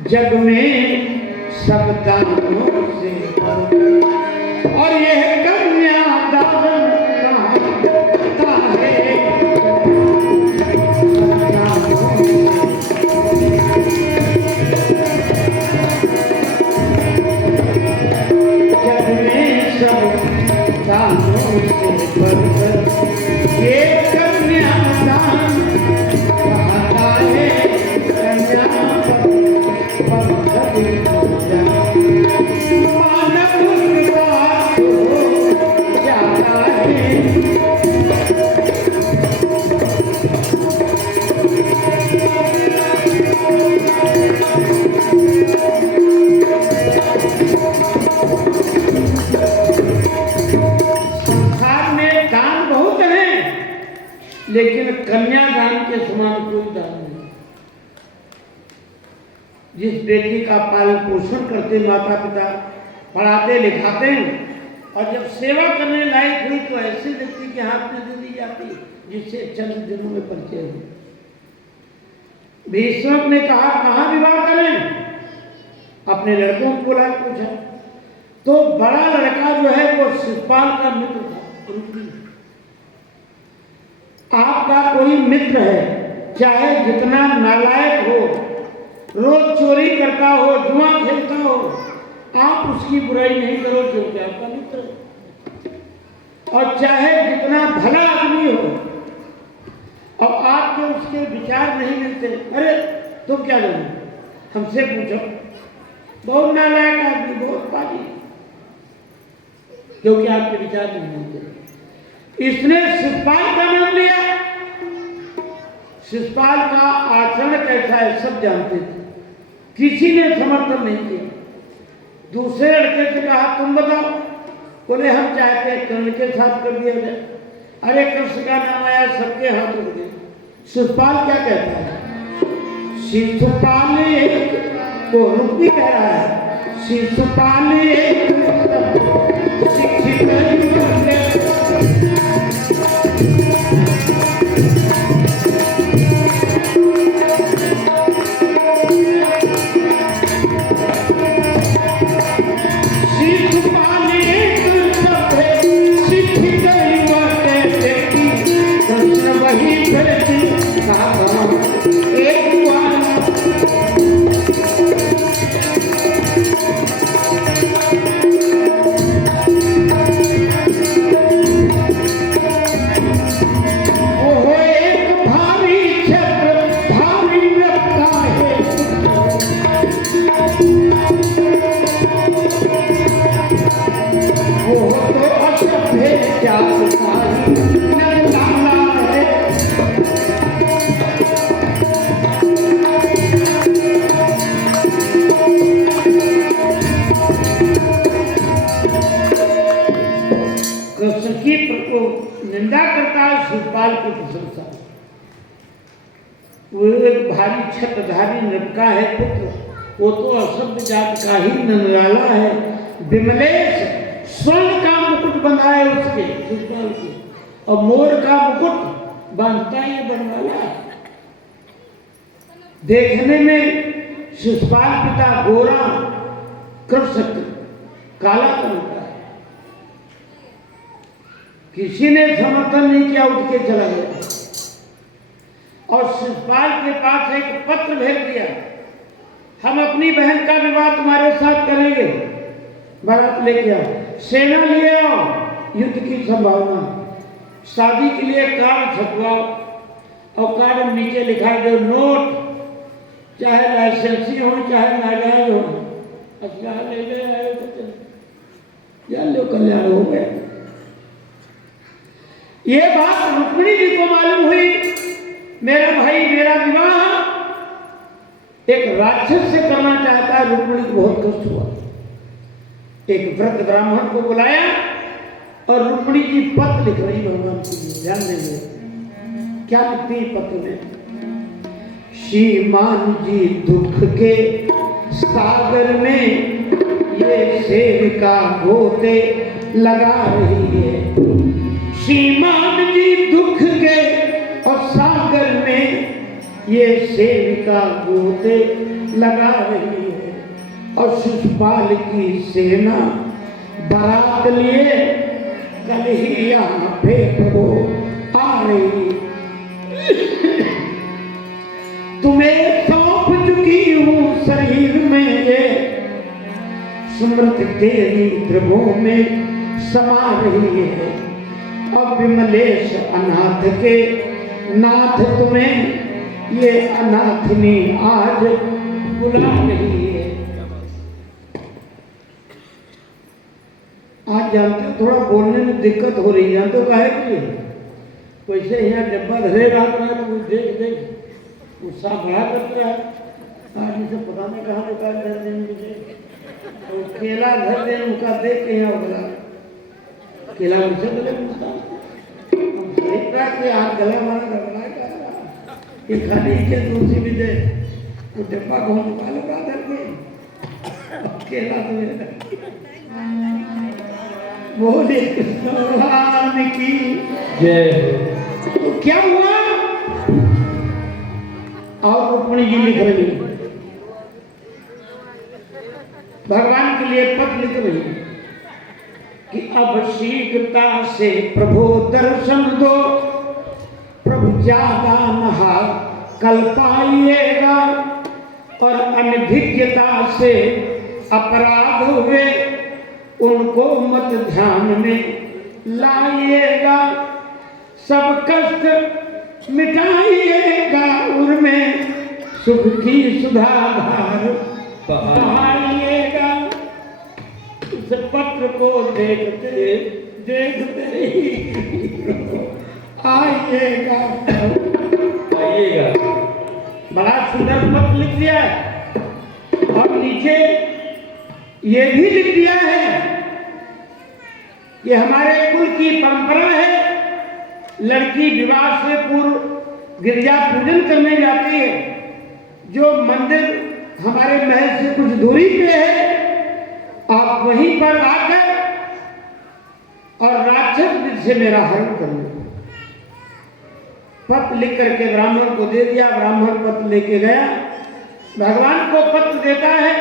जग में सब दानों से, और यह कन्या दान कहां है? जग में दानों से बढ़कर ये कन्यादान कहता है कन्या पद्धति पूजा। मानव विवाह हो जाता है। लेकिन कन्यादान के समान कोई दान नहीं। जिस बेटी का पालन पोषण करते माता पिता, पढ़ाते लिखाते हैं, और जब सेवा करने लायक हुई तो ऐसे व्यक्ति के हाथ में दे दी जाती जिससे चंद दिनों में परिचय हो। भीष्मक ने कहा कहाँ विवाह करें, अपने लड़कों को बुला पूछा तो बड़ा लड़का जो है वो शिशुपाल का मित्र था। आपका कोई मित्र है, चाहे जितना नालायक हो, रोज चोरी करता हो, जुआ खेलता हो, आप उसकी बुराई नहीं करो क्योंकि आपका मित्र है। और चाहे जितना भला आदमी हो और आपके उसके विचार नहीं मिलते, अरे तुम क्या लोगे, हमसे पूछो, बहुत नालायक आदमी, बहुत पाजी, क्योंकि आपके विचार नहीं मिलते। इसने शिशुपाल का नाम लिया। शिशुपाल का आचरण कैसा है सब जानते थे, किसी ने समर्थन नहीं किया। दूसरे लड़के से कहा तुम बताओ, बोले हम चाहते हैं कर्ण के साथ कर दिया जाए। अरे कृष्ण का नाम आया, सबके हाथ उठ गए। शिशुपाल क्या कहता है, शिशुपाल को रुपी कह रहा है, शिशुपाल निंदा करता है, शिशुपाल की प्रशंसा। वो एक भारी छत्रधारी नृपका है पुत्र, वो तो असभ्य जात का ही ननराला है। विमलेश स्वर्ण का मुकुट बंधा है उसके शिशुपाल की, और मोर का मुकुट बांधता है बनवाला। देखने में शिशुपाल पिता गोरा कृष्ण काला बनता है। किसी ने समर्थन नहीं किया, उठ के चला गया। और शिशुपाल के पास एक पत्र भेज दिया, हम अपनी बहन का विवाह तुम्हारे साथ करेंगे, बारात लेके आओ, सेना लिए आओ, युद्ध की संभावना, शादी के लिए कार्ड छपवाओ, और कार्ड में नीचे लिखा दो नोट, चाहे लाइसेंसी हो चाहे नाजायज हो, असला ले ले आए तो जान लो कल्याण हो गया। ये बात रुक्मिणी जी को मालूम हुई, मेरा भाई मेरा विवाह एक राक्षस से करना चाहता है। रुक्मिणी को बहुत कष्ट हुआ। एक वृद्ध ब्राह्मण को बुलाया और रुक्मिणी जी पत्र लिख रही भगवान के लिए। ध्यान देंगे क्या लिखती है पत्र में, श्रीमान जी दुख के सागर में ये सेविका गोते लगा रही है। श्रीमान जी दुख के और सागर में ये सेविका गोते लगा रही है, और शिशुपाल की सेना बारात लिए कल ही यहाँ पे वो आ रही। तुम्हें सौंप चुकी हूँ शरीर में ये, स्मृति तेरी द्रवों में समा रही है। अब विमलेश अनाथ के नाथ तुम्हें ये अनाथनी आज बुला रही है। आज जानते हो थोड़ा बोलने में दिक्कत हो रही है, जानते हो काहे के लिए? वैसे यहाँ डब्बा धरे रहा तो देख देख उत्साह बढ़ा करते रहा। आज इसे पता नहीं कहाँ रुका धर देने मुझे, तो केला धर देने उनका देख के यहाँ उगला केला मुझसे गले पूछता देख रहा कि आज गला मारा गड़बड़ा क्या ये खाली के दूसरी भी दे तो डब्बा को हम उठा लगा धर के केला तो मेरा बोले कृष्ण भगवान की जय। तो क्या हुआ? और रुक्मिणी जी लिख रही भगवान के लिए पत्र लिख रही कि अब शीघ्रता से प्रभु दर्शन दो, प्रभु ज्यादा नहा कल पाइएगा और अनभिज्ञता से अपराध हुए उनको मत ध्यान में लाइएगा, सब कष्ट मिटाइएगा उनमें सुख की सुधाधार बहाइएगा। उस पत्र को देखते देखते ही आइएगा आइएगा। बड़ा सुंदर पत्र लिख दिया है और नीचे ये भी लिख दिया है कि हमारे कुल की परंपरा है लड़की विवाह से पूर्व गिरजा पूजन करने जाती है। जो मंदिर हमारे महल से कुछ दूरी पे है आप वहीं पर आकर और राक्षस से मेरा हरण कर लो। पत्र लिख करके ब्राह्मण को दे दिया। ब्राह्मण पत्र लेके गया, भगवान को पत्र देता है।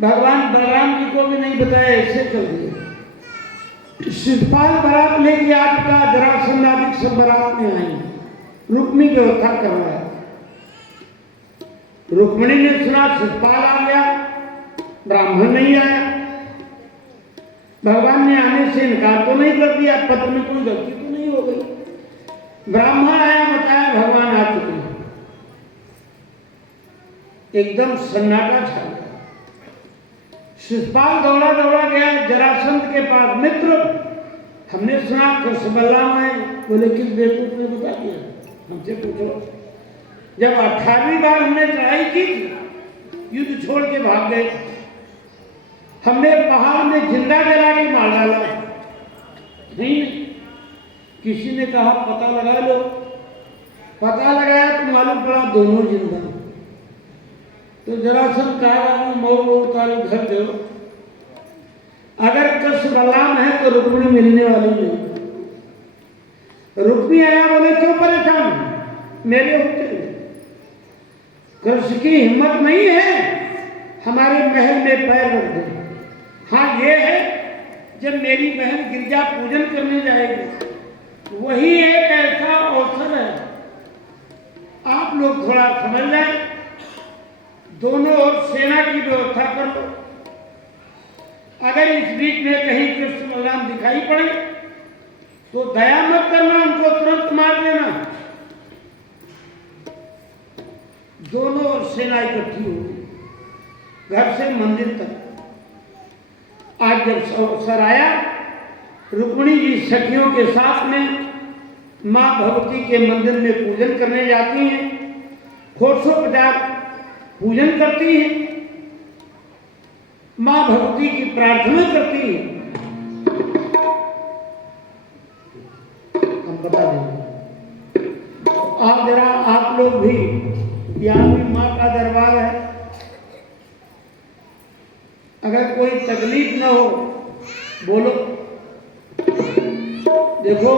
भगवान बलराम जी को भी नहीं बताया, ऐसे चल दिया। शिषपाल बारात लेके आज का जरासंध आदि सब बारात में आई, रुक्मिणी व्यवस्था कर रहा है। रुक्मिणी ने सुना शिषपाल आ गया, ब्राह्मण नहीं आया। भगवान ने आने से इनकार तो नहीं कर दिया, पत्र में कोई गलती तो नहीं हो गई। ब्राह्मण आया, बताया भगवान आ चुके हैं। एकदम सन्नाटा छा गया। शिषपाल दौड़ा दौड़ा गया जरासंध के पास, मित्र हमने सुना कृष्ण बलराम है। बोले किस बेवकूफ ने बता दिया, हमसे पूछो। जब 18वीं बार हमने चढ़ाई की युद्ध छोड़ के भाग गए, हमने पहाड़ में जिंदा जला के मार डाला। नहीं, किसी ने कहा पता लगा लो, पता लगाया तो मालूम पड़ा दोनों जिंदा। तो जरासंध कहा मोर तारे घर दो, अगर कृष्ण बलराम है तो रुक्मिणी मिलने वाली नहीं। रुक्मिणी आया, बोले क्यों परेशान, मेरे होते कृष्ण की हिम्मत नहीं है हमारे महल में पैर रख दे। हाँ ये है जब मेरी बहन गिरजा पूजन करने जाएगी, वही एक ऐसा अवसर है, आप लोग थोड़ा समझ जाए, दोनों ओर सेना की व्यवस्था कर लो। अगर इस बीच में कहीं कृष्ण बलराम दिखाई पड़े तो दया मत करना, उनको तुरंत मार देना। दोनों ओर सेना इकट्ठी हो गई, घर से मंदिर तक। आज जब अवसर आया, रुक्मिणी जी सखियों के साथ में मां भगवती के मंदिर में पूजन करने जाती हैं, षोडशोपचार पूजन करती हैं, मां भगवती की प्रार्थना करती हैं। हम बता देंगे, आप जरा आप लोग भी, यहाँ भी मां का दरबार है, अगर कोई तकलीफ न हो बोलो। देखो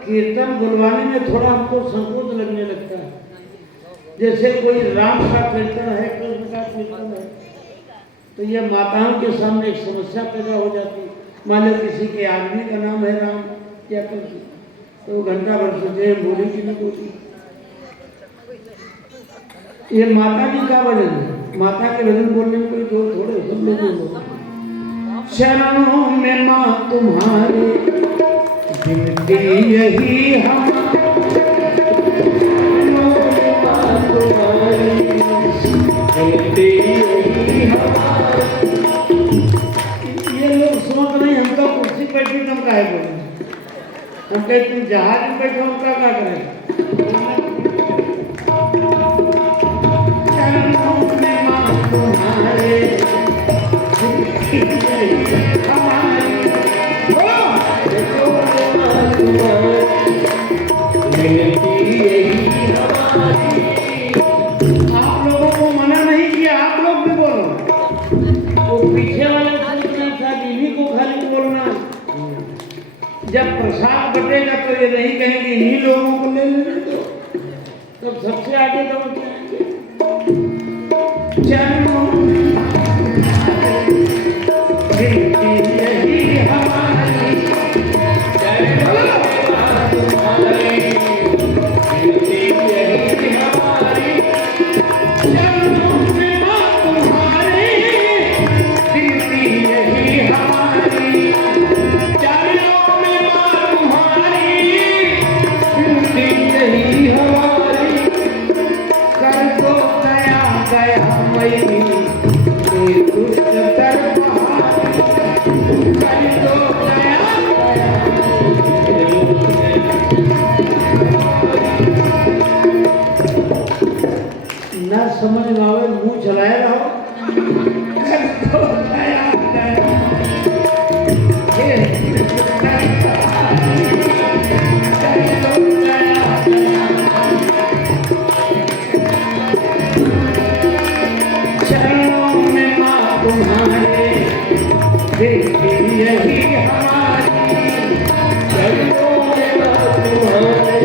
कीर्तन बुलवाने में थोड़ा हमको संकोच लगने लगता है, जैसे कोई राम का कीर्तन है, कृष्ण का कीर्तन है, तो ये माताओं के सामने एक समस्या पैदा हो जाती है। मान लो किसी के आदमी का नाम है राम या कृष्ण, तो घंटा भर सोचे बोली कि नहीं बोली। ये माता जी का भजन है, माता के भजन बोलने में कोई जोर थोड़े, सब लोग शरणों में माँ तुम्हारे बिनती यही ये लोग सोच रहे हैं हमका कुर्सी बैठी तुम काहे बोले हम कहे तुम जहाज में बैठो हम क्या करें चरणों में मां तुम्हारे आप लोगों को मना नहीं किया आप लोग भी बोलो वो पीछे वाले सोचना था इन्हीं को खाली बोलना जब प्रसाद बटेगा तो ये नहीं कहेंगे इन्हीं लोगों को ले लेने दो तब सबसे आगे दौड़ के आएंगे चरणों यही हमारी ना समझ में आवे मुंह चलाए रहो चरणों में मां तुम्हारे यही हमारी चरणों में मां तुम्हारे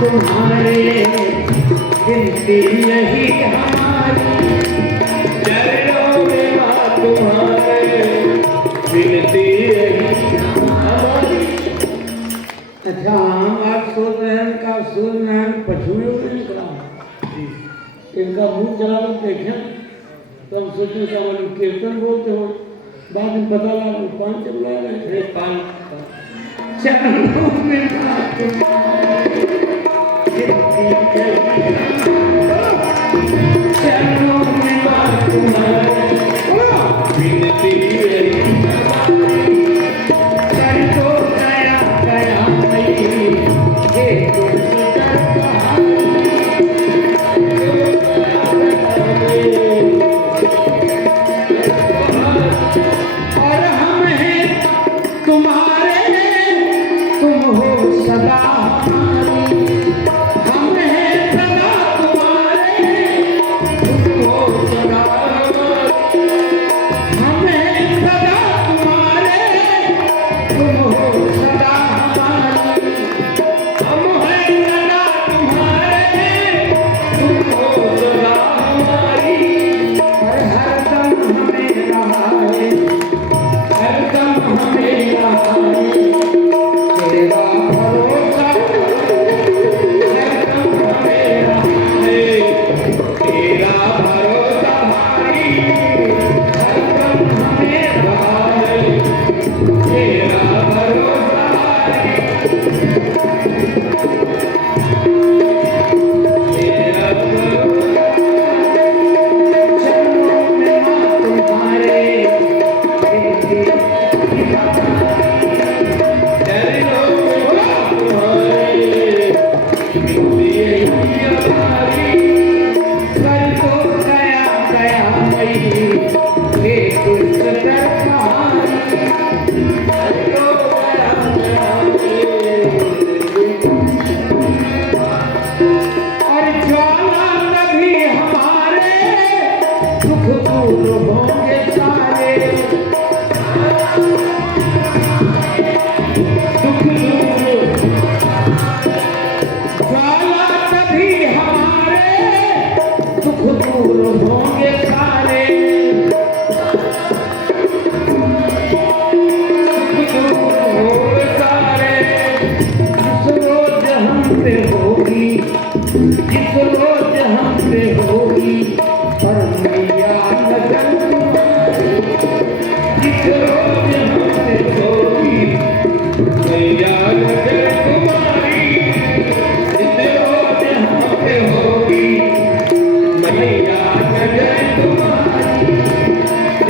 तुम्हारे गिनती यही हमारी चरणों में मां तुम्हारे गिनती यही हमारी। अच्छा हम आज सोच रहे हैं इनका सूर्य नारायण पछुए हुए निकला इनका मुंह चला कर देखें तो हम सोचे का मतलब कीर्तन बोलते हो बाद में पता लगा पान चला रहे पान चरणों में मां तुम्हारे चरणों में मां तुम्हारे बिनती यही कर दो दया दया हे और हम हैं तुम्हारे तुम हो सदा मैया नजर तुम्हारी इस रोज हम पे होगी मैया नजर तुम्हारी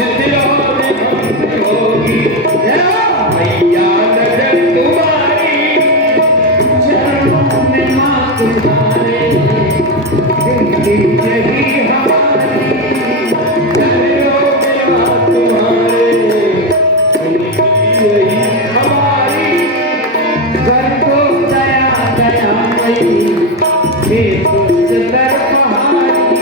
इस रोज हम पे होगी मैया नजर तुम्हारी चरणों में मां तुम्हारे जिंदगी यही हमारी चरणों में मां तुम्हारे जिंदगी यही हमारी घर को दया दया मई हे सुंदर पहाड़ी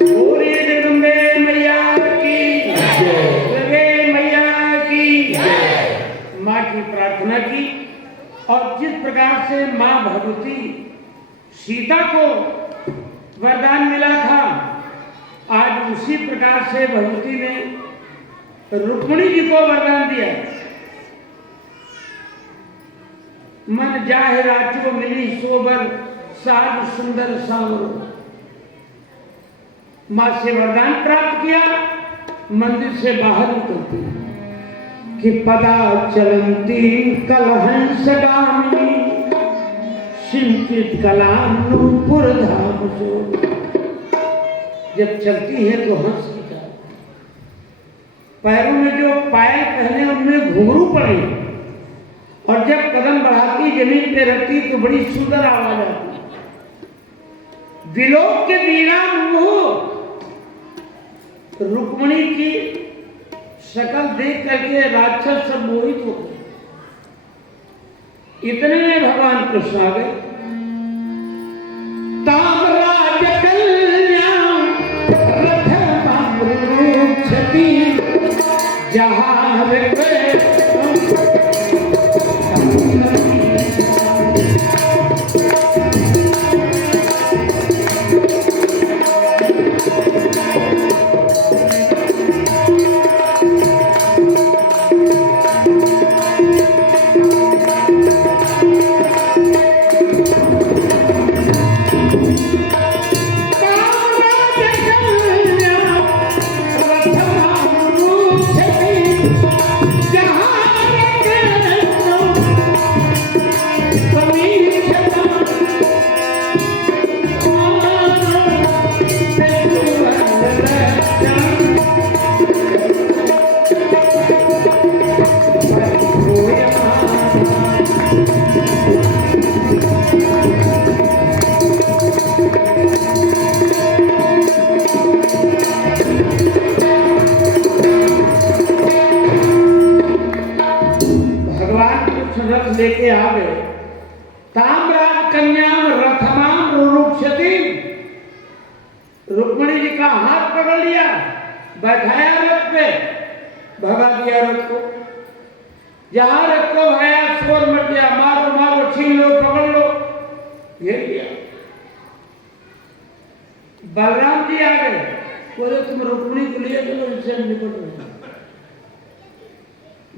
पूरी जगदम्बे मैया की जगदम्बे मैया की माँ की प्रार्थना की और जिस प्रकार से माँ भगवती सीता को वरदान मिला था आज उसी प्रकार से भगवती ने रुक्मिणी जी को वरदान दिया। मन जाहे राजो मिली सोबर साज सुंदर सांवरो मां से वरदान प्राप्त किया मंदिर से बाहर निकलती कि पदा चलंती कलहंस गामिनी सिंचित कलाम नूपुर धाम सो जब चलती है तो हंस की चाल पैरों में जो पायल पहने उनमें घुंघरू पड़े और जब कदम बढ़ाती जमीन पे रखती तो बड़ी सुंदर आवाज आती विलोक के वीरा मुंह रुक्मिणी की शक्ल देख करके राक्षस सब मोहित हो गए। इतने में भगवान कृष्ण आ गए। ताम्राज कल्याण रथमामृक्षति जहां लेके आ गए। ताम्राज कन्या रथमाम रुरुक्षति रुक्मिणी जी का हाथ पकड़ लिया बैठाया रथ पे भगा दिया रथ को जहां रथ को भगाया शोर मच गया मारो मारो छीन लो पकड़ लो घेर दिया। बलराम जी आ गए बोले तुम रुक्मिणी को लिए चलो इनसे निपट रहे।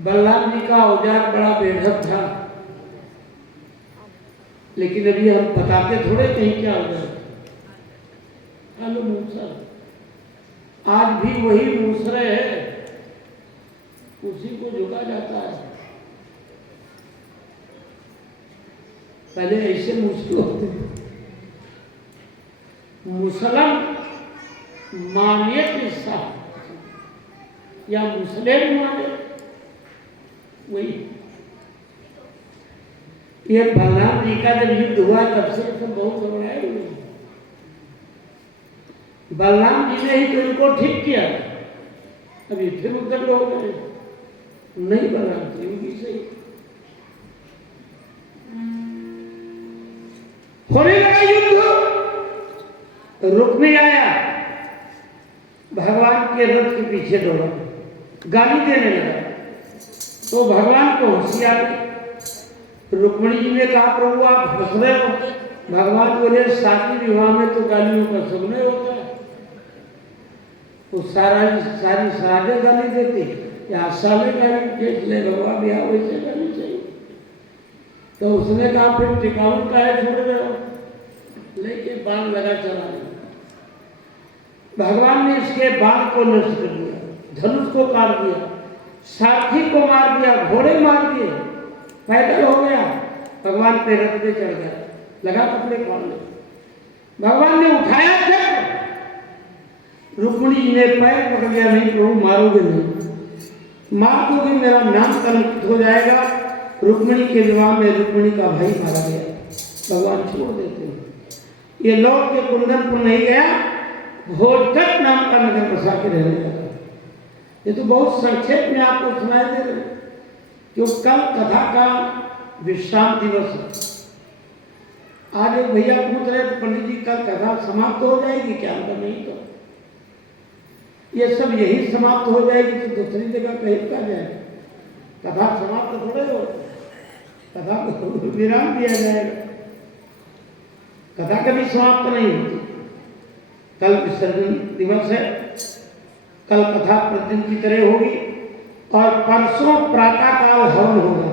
बलराम जी का औजार बड़ा बेढप था लेकिन अभी हम बताते थोड़े कहीं क्या हो जाए। हेलो मूसर आज भी वही मूसरे है उसी को झुका जाता है। पहले ऐसे मूसल होते मुसलम मानिए किस्सा या मुसलिम माने वही। ये बलराम जी का जब युद्ध हुआ तब से तो बहुत घबराए हुए। बलराम जी ने ही तो इनको ठीक किया अभी फिर उधर हो गए नहीं बलराम जी उनकी सही होने लगा युद्ध। रुक्मी आया भगवान के रथ के पीछे दौड़ा गाली देने लगा तो भगवान को हंसी आ गई। रुक्मिणी जी ने कहा प्रभु आप हंस रहे हो। भगवान बोले शादी विवाह में तो गालियों का सुनने होता है वो सारी सारे गाली देती या साले गाली देख ले भगवान ब्याह वैसे गाली चाहिए। तो उसने कहा फिर टिकाऊ का है छोड़ रहे हो लेके बाण लगा चला भगवान ने इसके बाल को नष्ट कर दिया, धनुष को काट दिया, सारथी को मार दिया, घोड़े मार दिए, पैदल हो गया। भगवान पे रथ पे चढ़ गया, लगा कपड़े खोलने। भगवान ने उठाया चक्र, रुक्मिणी जी ने पैर पकड़ लिया, नहीं प्रभु मारोगे नहीं, मार दोगे मेरा नाम कलंकित हो जाएगा। रुक्मिणी के विवाह में रुक्मिणी का भाई मारा गया, भगवान छोड़ देते हैं। ये लौट के कुंदनपुर नहीं गया, भोजकट नाम का नगर बसा के रहने लगा। ये तो बहुत संक्षेप में आपको सुनाई दे रहे, क्यों कल कथा का विश्राम दिवस है। आज एक भैया पूछ रहे थे पंडित जी कल कथा समाप्त हो जाएगी क्या? नहीं, तो ये सब यही समाप्त हो जाएगी तो दूसरी जगह कहीं का जाए, कथा समाप्त थोड़े हो, कथा को विराम दिया जाएगा, कथा कभी समाप्त नहीं होती। कल विसर्जन दिवस है, कल कथा प्रतिदिन की तरह होगी और परसों प्रातः काल हवन होगा,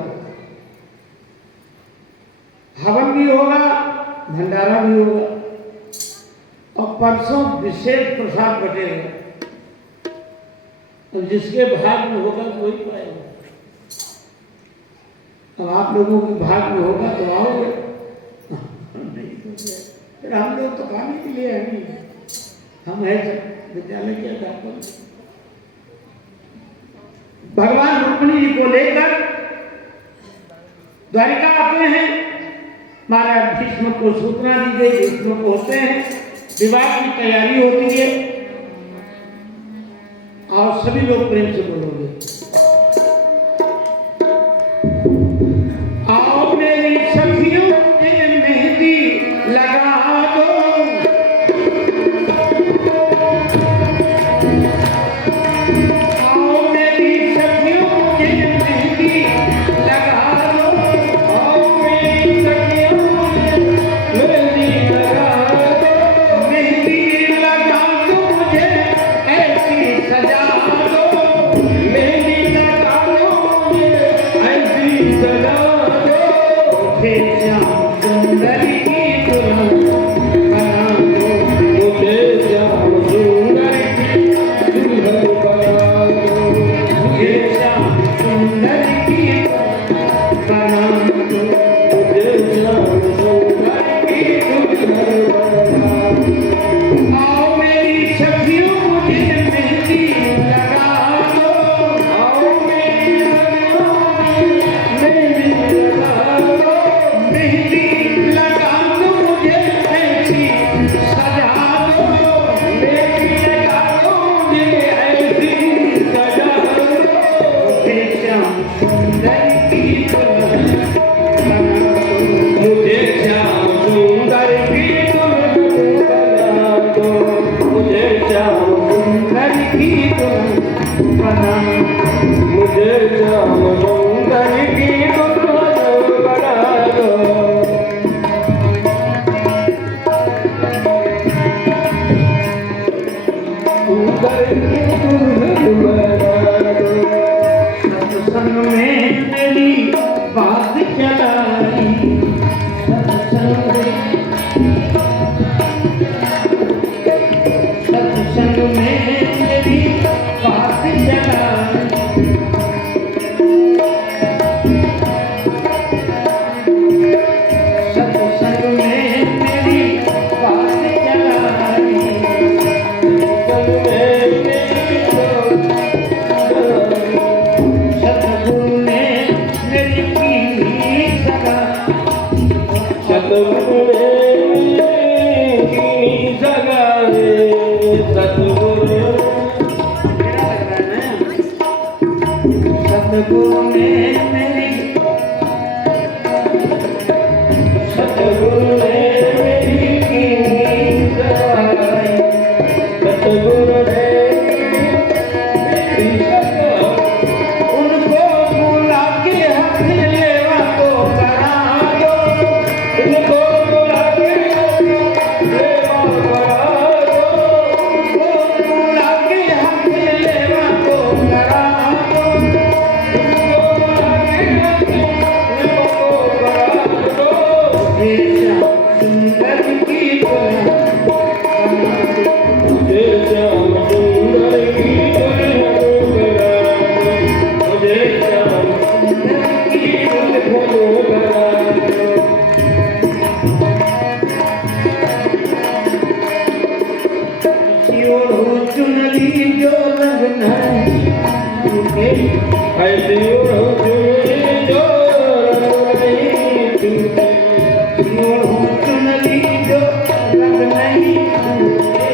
हवन भी होगा, भंडारा भी होगा और परसों विशेष प्रसाद बटेगा। तो जिसके भाग में होगा तो वही पाएगा। अब आप लोगों के भाग में होगा तो आओगे, नहीं तो फिर हम लोग तो खाने के लिए है, हम है विद्यालय के अध्यापक। भगवान रुक्मिणी जी को लेकर द्वारिका आते हैं। महाराज भीष्म को सूचना दी गई, भीष्म को होते हैं, विवाह की तैयारी होती है और सभी लोग प्रेम से बोलोगे, आओ मेरी सखियों के मेहंदी लगा दो, आओ मेरी सखियों के मेहंदी लगा दो, आओ मेरी सखियों के मेहंदी लगा दो, मेहंदी लगा दो मुझे ऐसी सजा दो, मेहंदी लगा दो मुझे ऐसी सजा दो, मुझे श्याम सुंदरी की दुल्हन बना दो, मुझे श्याम सुंदरी की दुल्हन बना दो, मुझे श्याम सुंदरी की बना दो, मुझे श्याम सुंदरी की दुल्हन बना दो, आओ मेरी सखियों मुझे मेहंदी लगा दो, आओ मेरी सखियों मेहंदी लगा दो, मेहंदी लगा दो मुझे ऐसी सजा दो, मेहंदी लगा दो मुझे ऐसी सजा दो, मुझे श्याम सुंदर की दुल्हन बना दो, मुझे श्याम सुंदर की दुल्हन बना दो, मुझे श्याम सुंदर की दुल्हन बना दो, मुझे श्याम सुंदर की दुल्हन बना दो। सुंदर की दुल्हन बना दो। सत्संग में मेरी बात चलाई, सत्संग में मेरी बात चलाई, सत्संग में मेरी बात चलाई, सतगुरु ने मेरी की सगा, सतगुरु ने की सगा, सतगुरु सतगुरु ने मेरी, सतगुरु ने मेरी की सगाई, सतगुरु ने मेरी सगाई, उनको बुला के हाथ लेवा तो करा दो, उनको बुला के हाथ लेवा करा दो, उनको बुला के हाथ लेवा तो करा दो, उनको बुला ओढ़ो चुनरी जो रंग नहीं छूटे, ऐसी ओढ़ो चुनरी जो रंग नहीं छूटे, ओढ़ो चुनरी जो रंग नहीं छूटे,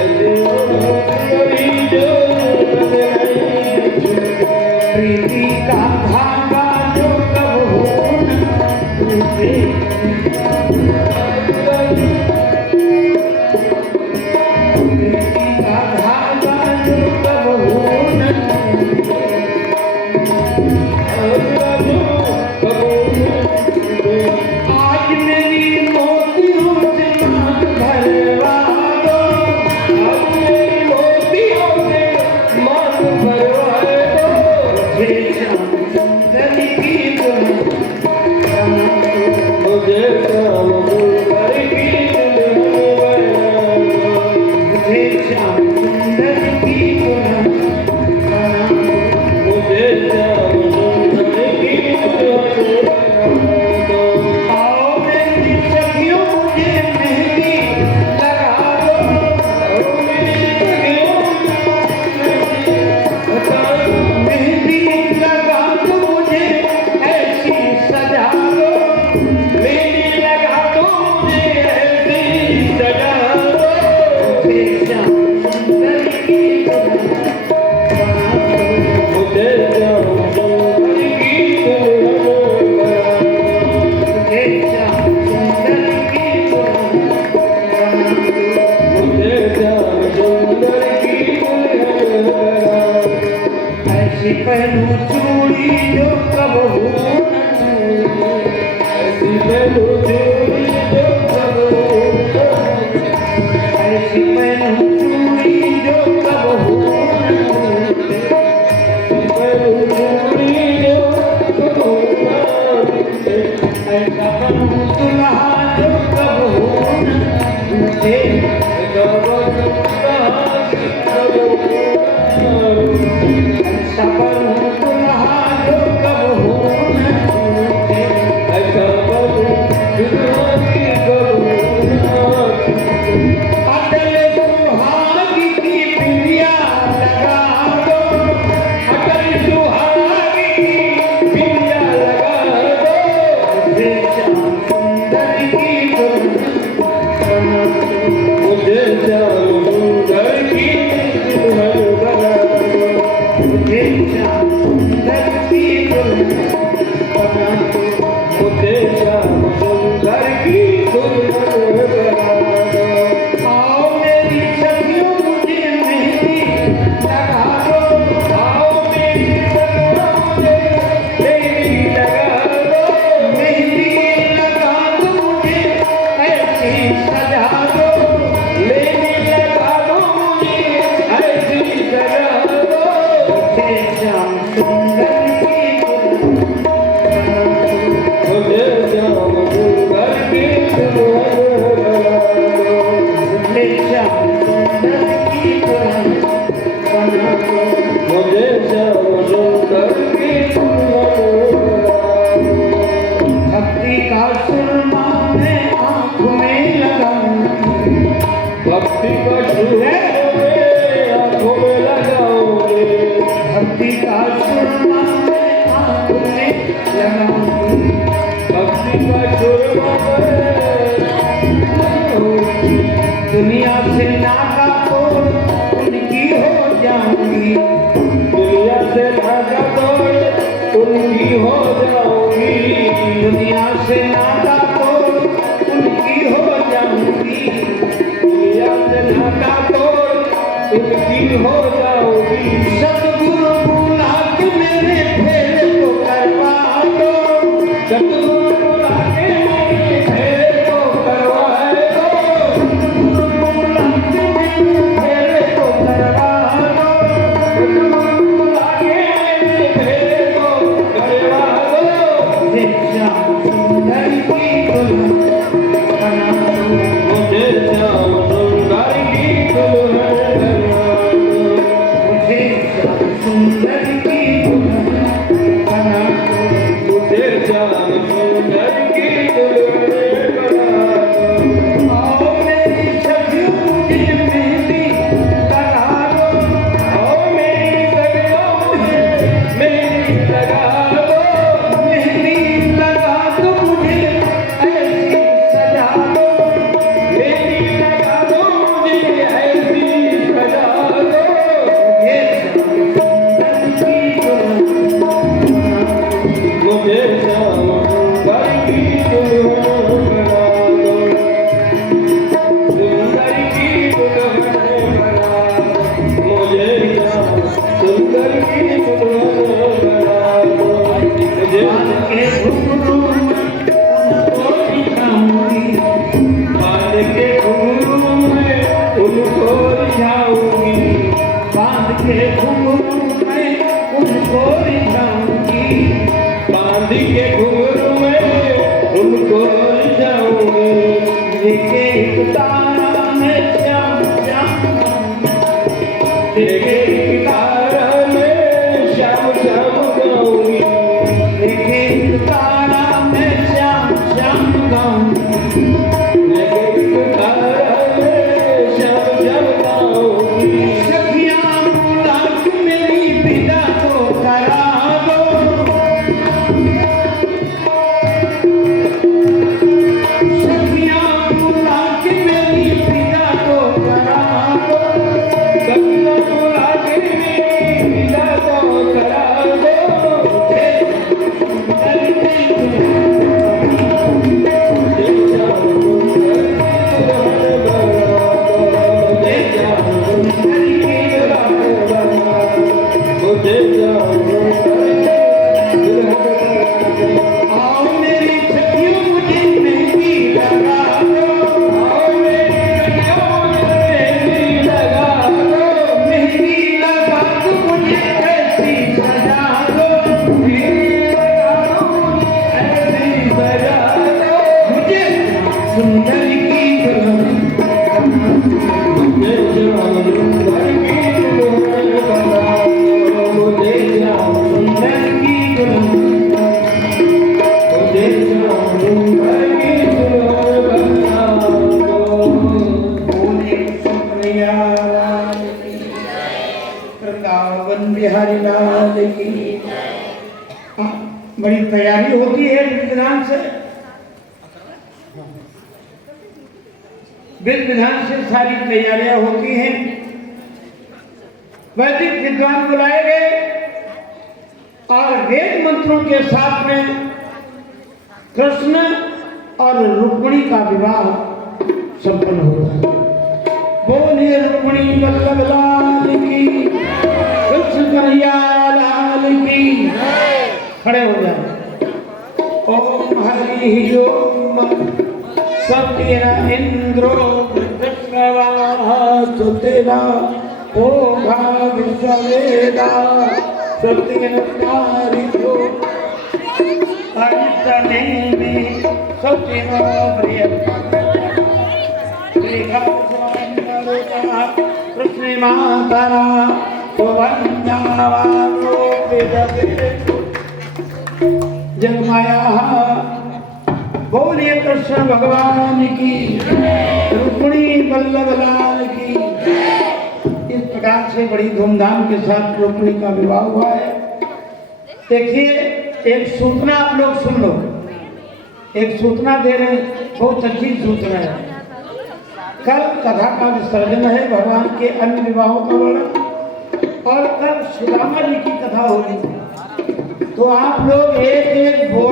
ऐसी ओढ़ो चुनरी जो रंग नहीं छूटे, प्रीति का धागा जो कब हो न टूटे, प्रीति का धागा जो कब हो न टूटे, आज मेरी मोतियों से आँख भरवा दो, आज मेरी मोतियों से मान भरवाए दो, हे श्याम सुंदर की दुल्हन मुझे श्याम सुंदर की दुल्हन बना दो, हे श्याम सुंदर की दुल्हन मुझे श्याम सुंदर की दुल्हन बना दो। आओ मेरी सखियों मुझे मेहंदी लगा दो, मेहंदी लगा दो मुझे ऐसी सजा दो, हे श्याम सुंदर की हे श्याम सुंदर की ऐसी पहनू चूड़ी जो कब हो ऐसी पहनू चूड़ी जो कब हो ऐसा बनू दुल्हा जो कब हो टूटे, ऐसा बनू दुल्हा जो कब हो टूटे, अटल सुहागी की पिंडिया लगा दो, अटल सुहागी की पिंडिया लगा दो, हे श्याम सुंदर की दुल्हन मुझे श्याम सुंदर की दुल्हन बना दो, हे श्याम सुंदर की दुल्हन बना दो, मुझे श्याम सुंदर की दुल्हन बना दो। आओ मेरी सखियों मुझे मेहंदी लगा दो, आओ मेरी सखियों मुझे मेहंदी लगा दो, मेहंदी लगा दो मुझे ऐसी सजा दो, मेहंदी लगा दो मुझे ऐसी सजा दो, हे श्याम सुंदर की दुल्हन मुझे श्याम सुंदर की दुल्हन बना दो, हे श्याम सुंदर की दुल्हन बना दो, मुझे श्याम सुंदर की दुल्हन बना दो। भक्ति का सुरमा मैं आँख में लगाऊंगी, भक्ति का सुर मेरे आँखों में लगाओगे, भक्ति का सुरमा मैं आँख में लगाऊंगी, भक्ति का सुर दुनिया से नाता तोड़ उनकी हो जाऊंगी, दुनिया से नाता तोड़ उनकी हो जाऊंगी, दुनिया से नाता तोड़ उनकी हो जाऊंगी, दुनिया से नाता तोड़ उनकी हो जाऊंगी, सतगुरु बुला के मेरे फेरे को करवा दो, सतगुरु बुला के मेरे फेरे को करवाए दो, सतगुरु बुला के मेरे फेरे को करवा दो, सतगुरु बुला के मेरे फेरे को करवा दो, हे श्याम सुंदर की दुल्हन बना दो, मुझे श्याम सुंदर की दुल्हन बना दो, मुझे एक तारा में श्याम श्याम देखे एक तारा में श्याम श्याम गाऊंगी देखे एक तारा में श्याम श्याम गाऊंगी देखे एक तारा में श्याम श्याम गाऊंगी सखियां बुला के मेरी विदा तो करा दो सखियां बुला के मेरी विदा तो करा दो सखियां बुला के मेरी विदा तो करा आओ मेरी सखियों मुझे मेहंदी लगा दो मेहंदी लगा दो मुझे ऐसी सजा दो मुझे सुंदर की दुल्हन सुंदर की दुल्हन बोले सुप्रिया वृंदावन बिहारी लाल की बड़ी तैयारी होती है विधि विधान से विधि विधान से सारी तैयारियां होती हैं वैदिक विद्वान बुलाए गए और वेद मंत्रों के साथ में कृष्ण और रुक्मिणी का विवाह संपन्न हो रहा है बोलिए रुक्मिणी वल्लभ लाल की कृष्ण कन्हैया लाल की खड़े हो जाए ओम हरि ओम सत्य इंद्रो सुतेना ओघा विश्ववेदा सत्यन नारियो अरितने में सत्यनो कृष्ण मातरा जगमाया बोलिए कृष्ण भगवान की रुक्मिणी वल्लभ लाल की इस प्रकार से बड़ी धूमधाम के साथ रुक्मिणी का विवाह हुआ है देखिए एक सूचना आप लोग सुन लो एक सूचना दे रहे हैं बहुत अच्छी सूचना है कल कथा का विसर्जन है भगवान के अन्य विवाहों का वर्णन और कल सुदामा जी की कथा होगी तो आप लोग एक एक बोरा